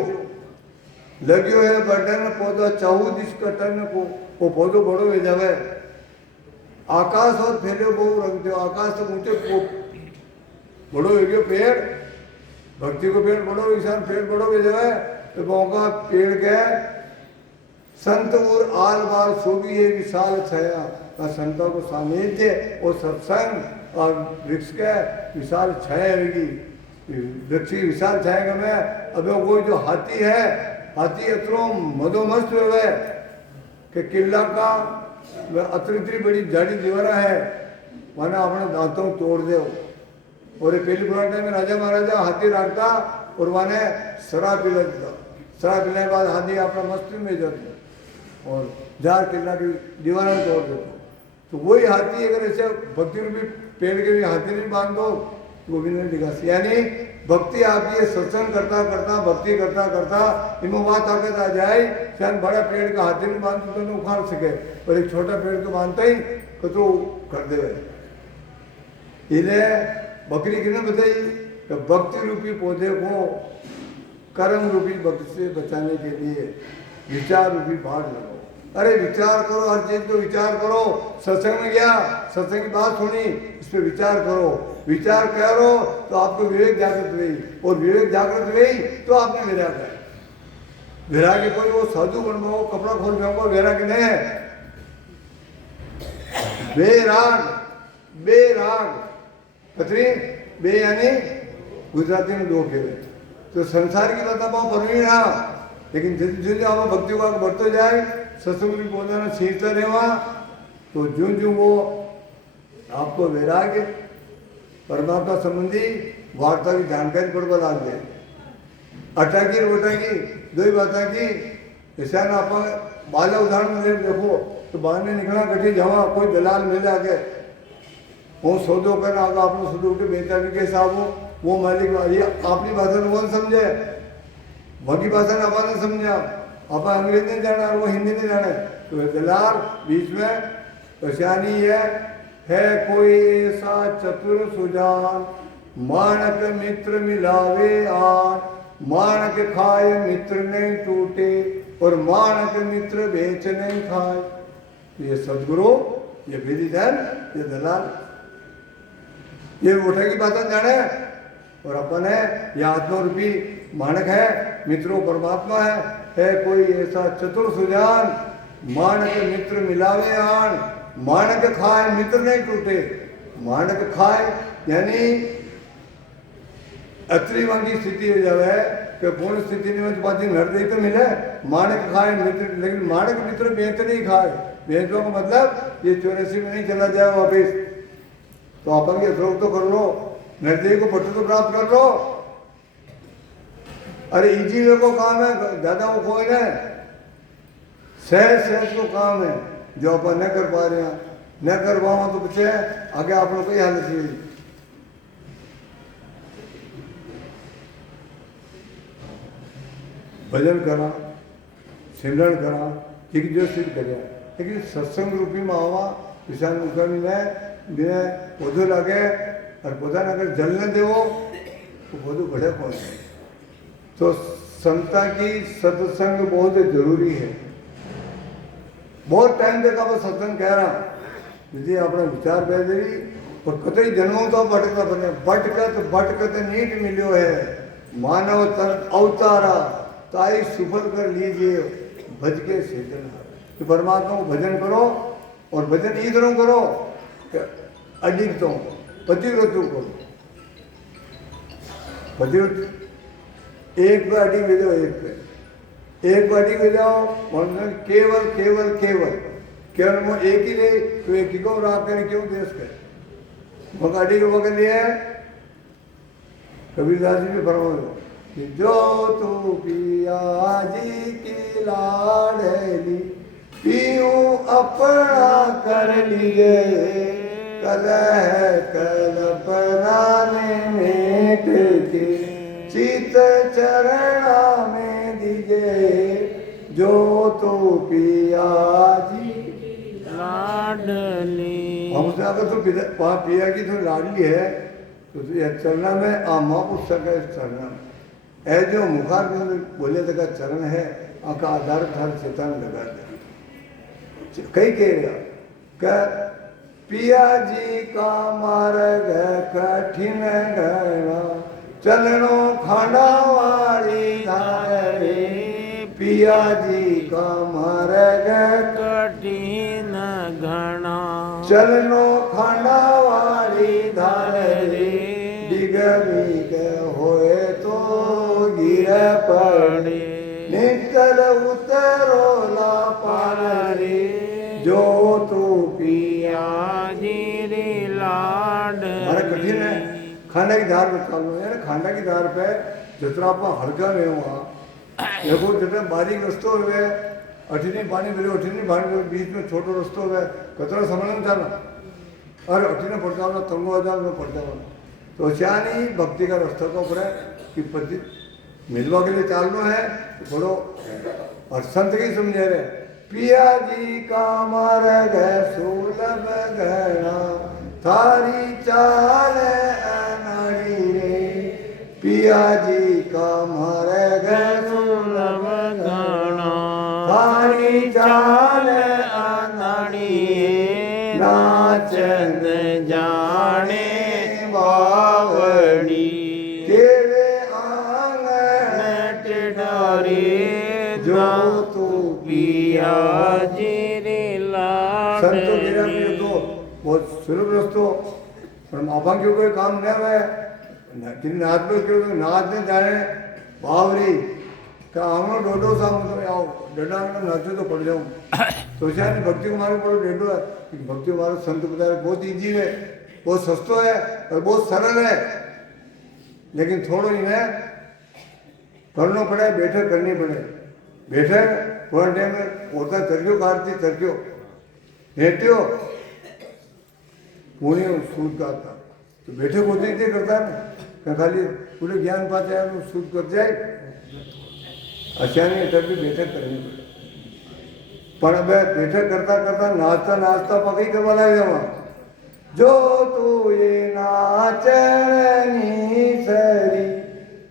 लग्यो है बटन पौधा 14 कटन को वो पौधो बड़ो हो जावे। आकाश और फैले बहु रंग दो आकाश तो ऊंचे बड़ो हो गयो पेड़ भक्ति को पेड़ बड़ो इंसान पेड़ बड़ो हो जावे तो मौका पेड़ के संत और आल बाल सोगी है विशाल छाया और संतों को सानिध्य और सत्संग और वृक्ष के विशाल छाया रहेगी। वृक्ष की विशाल छाया में अब वो जो हाथी है हाथी इतनो मधोमस्त हुए कि किला का अतरी बड़ी जाड़ी दीवारा है माने अपने दांतों तोड़ दे। और ये पहली पुराने टाइम में राजा महाराजा हाथी रखता और माने शराब पिला देता। शराब पिलाने के बाद हाथी अपना मस्ती में जाते और जार किला की दीवारा तोड़ देता। तो वही हाथी अगर ऐसे भक्ति रूपी पेड़ के भी हाथी नहीं बांध दो वो भी नहीं दिखा। यानी भक्ति आपकी सत्संग करता करता भक्ति करता करता इनमें बात ताकत आ जाए शायद बड़ा पेड़ का हाथी नहीं बांधते तो नहीं उखाड़ सके और एक छोटा पेड़ तो बांधता ही तो कर दे। इन्हें बकरी किने बताई कि भक्ति रूपी पौधे को कर्म रूपी भक्ति से बचाने के लिए विचार रूपी बाढ़ लगाओ। अरे विचार करो हर चीज को विचार करो। सत्संग में गया सत्संग की बात सुनी इस पर विचार करो। विचार करो तो आपको विवेक जागृत हुई और विवेक जागृत हुई तो आपने विराग है। विराग कोई वो साधु बन पाओ कपड़ा खोल पाओ विराग नहीं है। बेराग बेराग कतरी बे यानी गुजराती में दो फेरे तो संसार की बात आप परवीन लेकिन जो आप भक्ति को बढ़ते जाए सत्संग भी बोलना सीखते रहेगा तो जो वो आपको वैराग्य परमात्मा संबंधी वार्ता की जानकारी पड़वा लाग जाए। अटाकी रोटाकी दो ही बात की ऐसा ना आप बाला उदाहरण में देखो तो बाहर ने निकला कठी जावा कोई दलाल मिल जाके वो सौदो करना आगा आपने सौदो के बेचा भी कैसा हो वो मालिक ये अपनी भाषा में कौन समझे बाकी भाषा ने अपन ने समझा आप अंग्रेज नहीं जाना वो हिंदी नहीं जाने तो दलाल बीच में परेशानी है कोई ऐसा चतुर सुजान मानक मित्र मिलावे आन मानक खाए मित्र नहीं टूटे और मानक मित्र बेच नहीं खाए। ये सदगुरु ये विधिधर ये दलाल ये उठे की बातें जाने और अपन है ये आत्मा रूपी मानक है मित्रों परमात्मा है कोई ऐसा चतुर सुजान मानक मित्र मिलावे आन मानक खाए मित्र नहीं टूटे। मानक खाए यानी अत्री वांगी स्थिति हो जावे कि पूर्ण स्थिति में तो हृदय तो मिले मानक खाए मित्र लेकिन मानक मित्र बेच नहीं खाए। बेचने का मतलब ये 84 में नहीं चला जाए वापिस तो अपन के श्लोक तो कर लो निर्दय को पट्ट तो प्राप्त कर लो। अरे इजी वे को काम है ज्यादा वो कोई नहीं सहज को काम है जो अपन न कर पा रहे हैं न कर पाओ तो पीछे आगे आप लोग कोई हालत हुई। भजन करा सिमरन करा ठीक जो सिद्ध कर लेकिन सत्संग रूपी में आवा विशाल मुकामी में पौधो लगे और पौधा ने अगर जल न देवो तो पौधो बढ़े कौन तो संता की सत्संग बहुत जरूरी है। बहुत टाइम तक आप सत्संग कह रहा यदि अपना विचार बेदरी और कतई जन्मों तो भटका बने भटकत नीट मिलो है मानव तन अवतारा ताई सुफल कर लीजिए भज के सेजन। तो परमात्मा को भजन करो और भजन इधरों करो अधिक तो पतिव्रतों को पतिव्रत एक पे अड़ी में जाओ, एक पे अड़ी में जाओ, मतलब केवल केवल केवल केवल वो एक ही ले, तो एक ही को रात करे क्यों देश के मगर अड़ी को पकड़ लिया है। कबीरदास जी भी फरमाओ कि जो तू पिया जी की लाडली पीऊ अपना कर लिए, कलह कल्पना में मेट के चित चरणा में दीजे, जो तो पिया जी लाडली। हमसे अगर तो पिया की तो लाडली है तो यह चरणा में आमा पुस्तक है। इस चरणा में ऐ जो मुखार बोले तक चरण है, आका आधार हर चेतन लगा दे। कई कहेगा पिया जी का मार्ग कठिन गणा, चलनो खांडा वाली धारे, पिया जी का मार्ग कठिन घना, चलनो खांडा वाली धारे, डिग बिग होए तो गिर पड़े, निकल उतरो ला पारे, जो तू पिया जी रे लाड। हमारा कठिन है खांडा की धार पे चालू है ना। खांडा की धार पे जितना आप हल्का में हुआ देखो, जितना बारीक रस्तो हुए अठीनी पानी मिले, अठीनी पानी मिले, बीच में छोटो रस्तो हुए कतरा समझ में चालना और अठीने पड़ जाओ तंगो हजार में पड़ जाओ। तो क्या नहीं भक्ति का रास्ता का ऊपर है कि पति मिलवा के लिए चालना है तो थोड़ो और संत की समझे रहे। पिया जी का मार्ग सुलभ गणा, थारी चाल अनाड़ी रे, पिया जी का मार्ग सुलभ गणा, थारी चाल अनाड़ी, नाचन जाने बावड़ी, केवे आंगन टिडोरी, जो तू पिया जी रे लाड। संतो गिरा में तो बहुत सुलभ रस्तो पर आपा क्यों कोई काम नहीं है कि नाच में क्यों नाच ने जाने बावरी का आंगनो डोडो सा मतलब आओ डडा में नाचो तो पड़ जाऊं। तो शायद भक्ति कुमार को डेडो है, भक्ति कुमार संत बता रहे बहुत इजी है, बहुत सस्तो है और बहुत सरल है, लेकिन थोड़ा इन्हें करना पड़े, बैठक करनी पड़े। बैठक थोड़ा टाइम में होता तरक्यो काटती तरक्यो नेट्यो पुणे सूद करता तो बैठक होती थी करता ना खाली पूरे ज्ञान पाते हैं तो सूद कर जाए। अच्छा नहीं तब भी बैठक करनी पड़े, पर अब बैठक करता करता नाचता नाचता पकई करवा लगे वहाँ, जो तू ये नाचनी सरी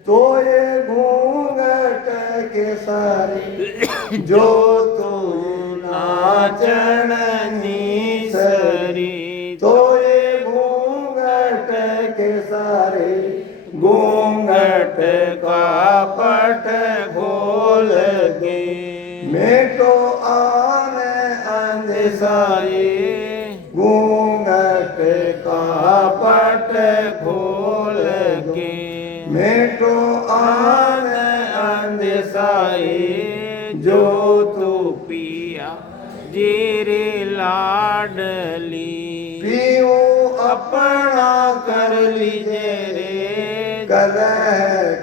तो ये घूंघट के सारी, जो तू नाचनी सरी, तो ये घूंघट के सारे, घूंघट का पट खोल के, मैं तो आने अंधेसाई, घूंघट का पट खोल के, मैं तो आन अंधसाई, जो तू पिया जीरे लाडली, पीऊ अपना कर लीजे रे, कलह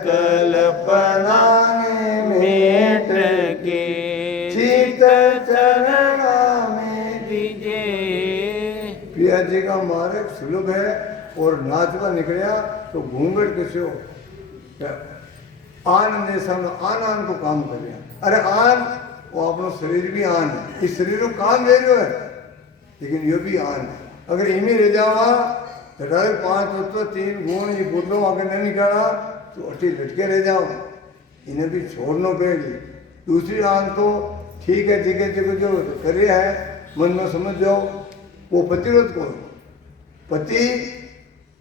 कल्पना मेट के, चित चरणा में दीजे। पिया जी का मार्ग सुलभ है और नाचवा निकलिया तो घूंघट किसे हो आन ने सब आन आन को काम कर रहे। अरे आन वो अपना शरीर भी आन है, इस शरीर को काम ले रहे है लेकिन ये भी आन है। अगर इन्हीं रह जावा तो 5 तत्व 3 गुण ये बुद्धों अगर नहीं निकाला तो अटी लटके रह जाओ, इन्हें भी छोड़ना पड़ेगी। दूसरी आन तो ठीक है जो कर रहा है मन में समझ जाओ वो पतिव्रत को पति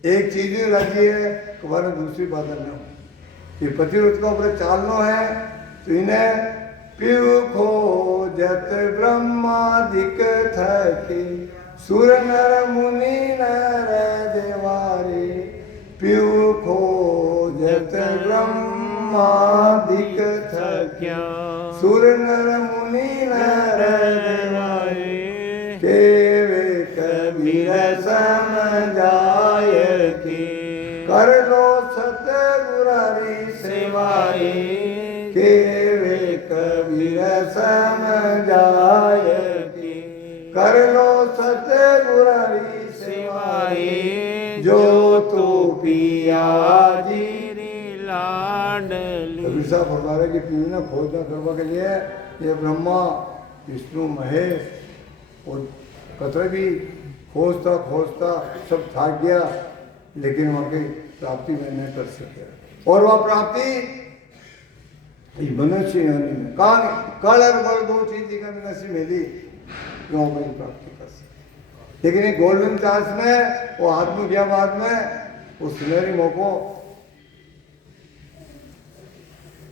एक चीज ही राजी है तुम्हारा दूसरी बात न हो कि पतिव्रत को अपने चालना है तो इन्हें पिव खो जत ब्रह्मादिक थके सुर नर मुनि नर देवारे पिव खो जगत ब्रह्मादिक थक्या सुर नर मुनि नर देवाए केवे कबीर समझाय की कर लो सतगुरारी सेवाए केवे कबीर समझाय की कर लो सतगुरारी सेवाए जो तू पिया जी लाडली कबीर साहब फरमा रहे कि पीवी ने खोजना करवा के लिए ये ब्रह्मा विष्णु महेश और कतरे भी खोजता खोजता सब थक गया, लेकिन वहाँ की प्राप्ति में नहीं कर सके। और वह प्राप्ति मनुष्य योनि में कान कल और बल दो चीज की नसीब मिली क्यों भाई प्राप्ति कर सके। लेकिन एक गोल्डन चांस में वो हाथ में गया बाद में वो सुनहरी मौको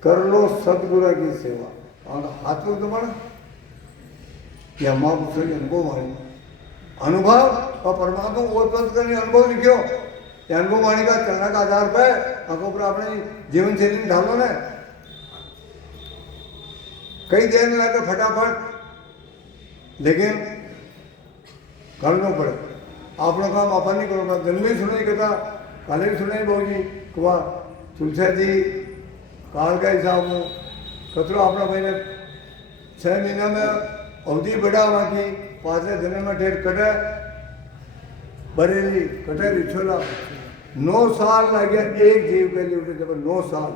कर लो सदगुरु की सेवा और हाथ में तो बड़ा या माँ पुस्तक अनुभव वाणी अनुभव और परमात्मा को ओतप्रोत करने अनुभव लिखो ये अनुभव वाणी का चलना का आधार पर आंखों पर अपने जीवन शैली में ढालो ना कई देर में लाकर फटाफट, लेकिन करना पड़े। आप लोग काम अपन नहीं करो जन्म ही सुनाई कथा काले भी सुनाई बहु जी कुआ तुलसा जी काल का हिसाब हो कतरो अपना भाई ने 6 महीना में अवधि बढ़ा वहाँ की 5वें दिन में ठेठ कटे बरेली कटे रिछोला 9 साल लग गया एक जीव के लिए उठे जब 9 साल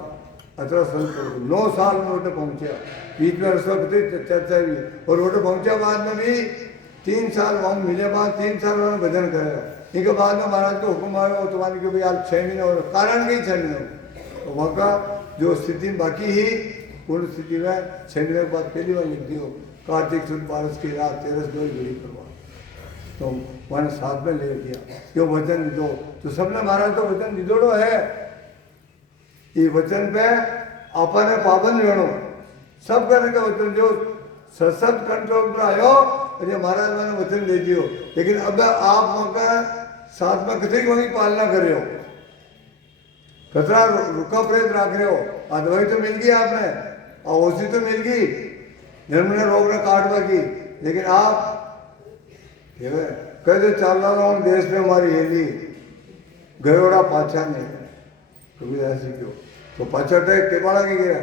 9 साल में उठे पहुंचा बीच में रसों की चर्चा हुई और उठे पहुंचा बाद में भी 3 साल वहाँ मिले बाद 3 साल उन्होंने भजन करेगा। इनके बाद में महाराज को हुक्म आया तुम्हारे को भी आज 6 महीने और कारण के ही 6 महीने तो वहाँ का जो स्थिति बाकी ही पूर्ण स्थिति में 6 महीने के बाद पहली बार लिख दी हो कार्तिक शुद्ध 12 की रात 13 घड़ी करवा तो मैंने साथ में ले दिया क्यों वचन दो तो सबने महाराज तो वचन दिदोड़ो है ये वचन पे अपन पाबंद रहनो सब करने का वचन जो सशक्त कंट्रोल पर आयो और ये महाराज मैंने वचन दे दियो, लेकिन अब आप वहाँ का साथ में कतई वही पालना कर रहे हो कतरा रुका प्रेत रख रहे हो। दवाई तो मिल गई आपने और औषधि तो मिल गई जन्म ने रोग ने काटवा की, लेकिन आप कहते चल रहा हूँ देश में हमारी हेली गयोड़ा पाछा नहीं कभी ऐसी क्यों तो पाछा टेक के बाड़ा की गया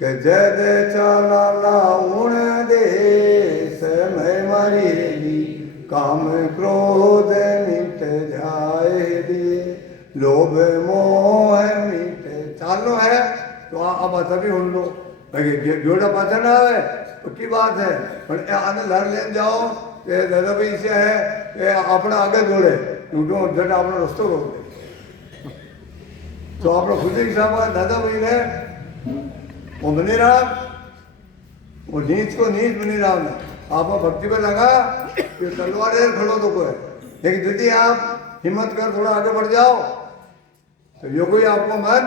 के जय जय चला लाउण देश में मारी हेली काम क्रोध मिट जाए दिए लोभ मोह मिटे चालो है तो आप अच्छा भी सुन लो जोड़ा पाछा ना आवे पक्की बात है पर आने लड़ ले जाओ ये दादा भाई से है ये अपना आगे जोड़े टूटो जट अपना रस्तो रोक दे तो आप खुद ही हिसाब दादा भाई ने वो बनी राम वो नीच को नीच बनी राम ने आप भक्ति पे लगा कि तलवार खड़ो तो को है, लेकिन यदि आप हिम्मत कर थोड़ा आगे बढ़ जाओ तो यो कोई आपको मन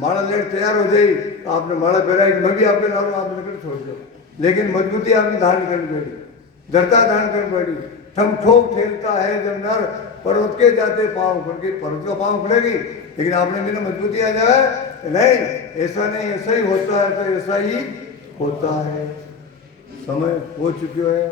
माड़ा लेट तैयार हो जाए तो आपने माड़ा पहरा मैं भी आपके नाम आप निकल छोड़ दो, लेकिन मजबूती आपने धारण करनी पड़ी दृढ़ता धारण करनी पड़ी। ठम ठोक ठेलता है जब नर पर्वत के जाते पाँव खुलके पर्वत का पाँव खुलेगी, लेकिन आपने बिना मजबूती आ जाए नहीं ऐसा नहीं ऐसा ही होता है तो ऐसा ही होता है। समय हो चुका है।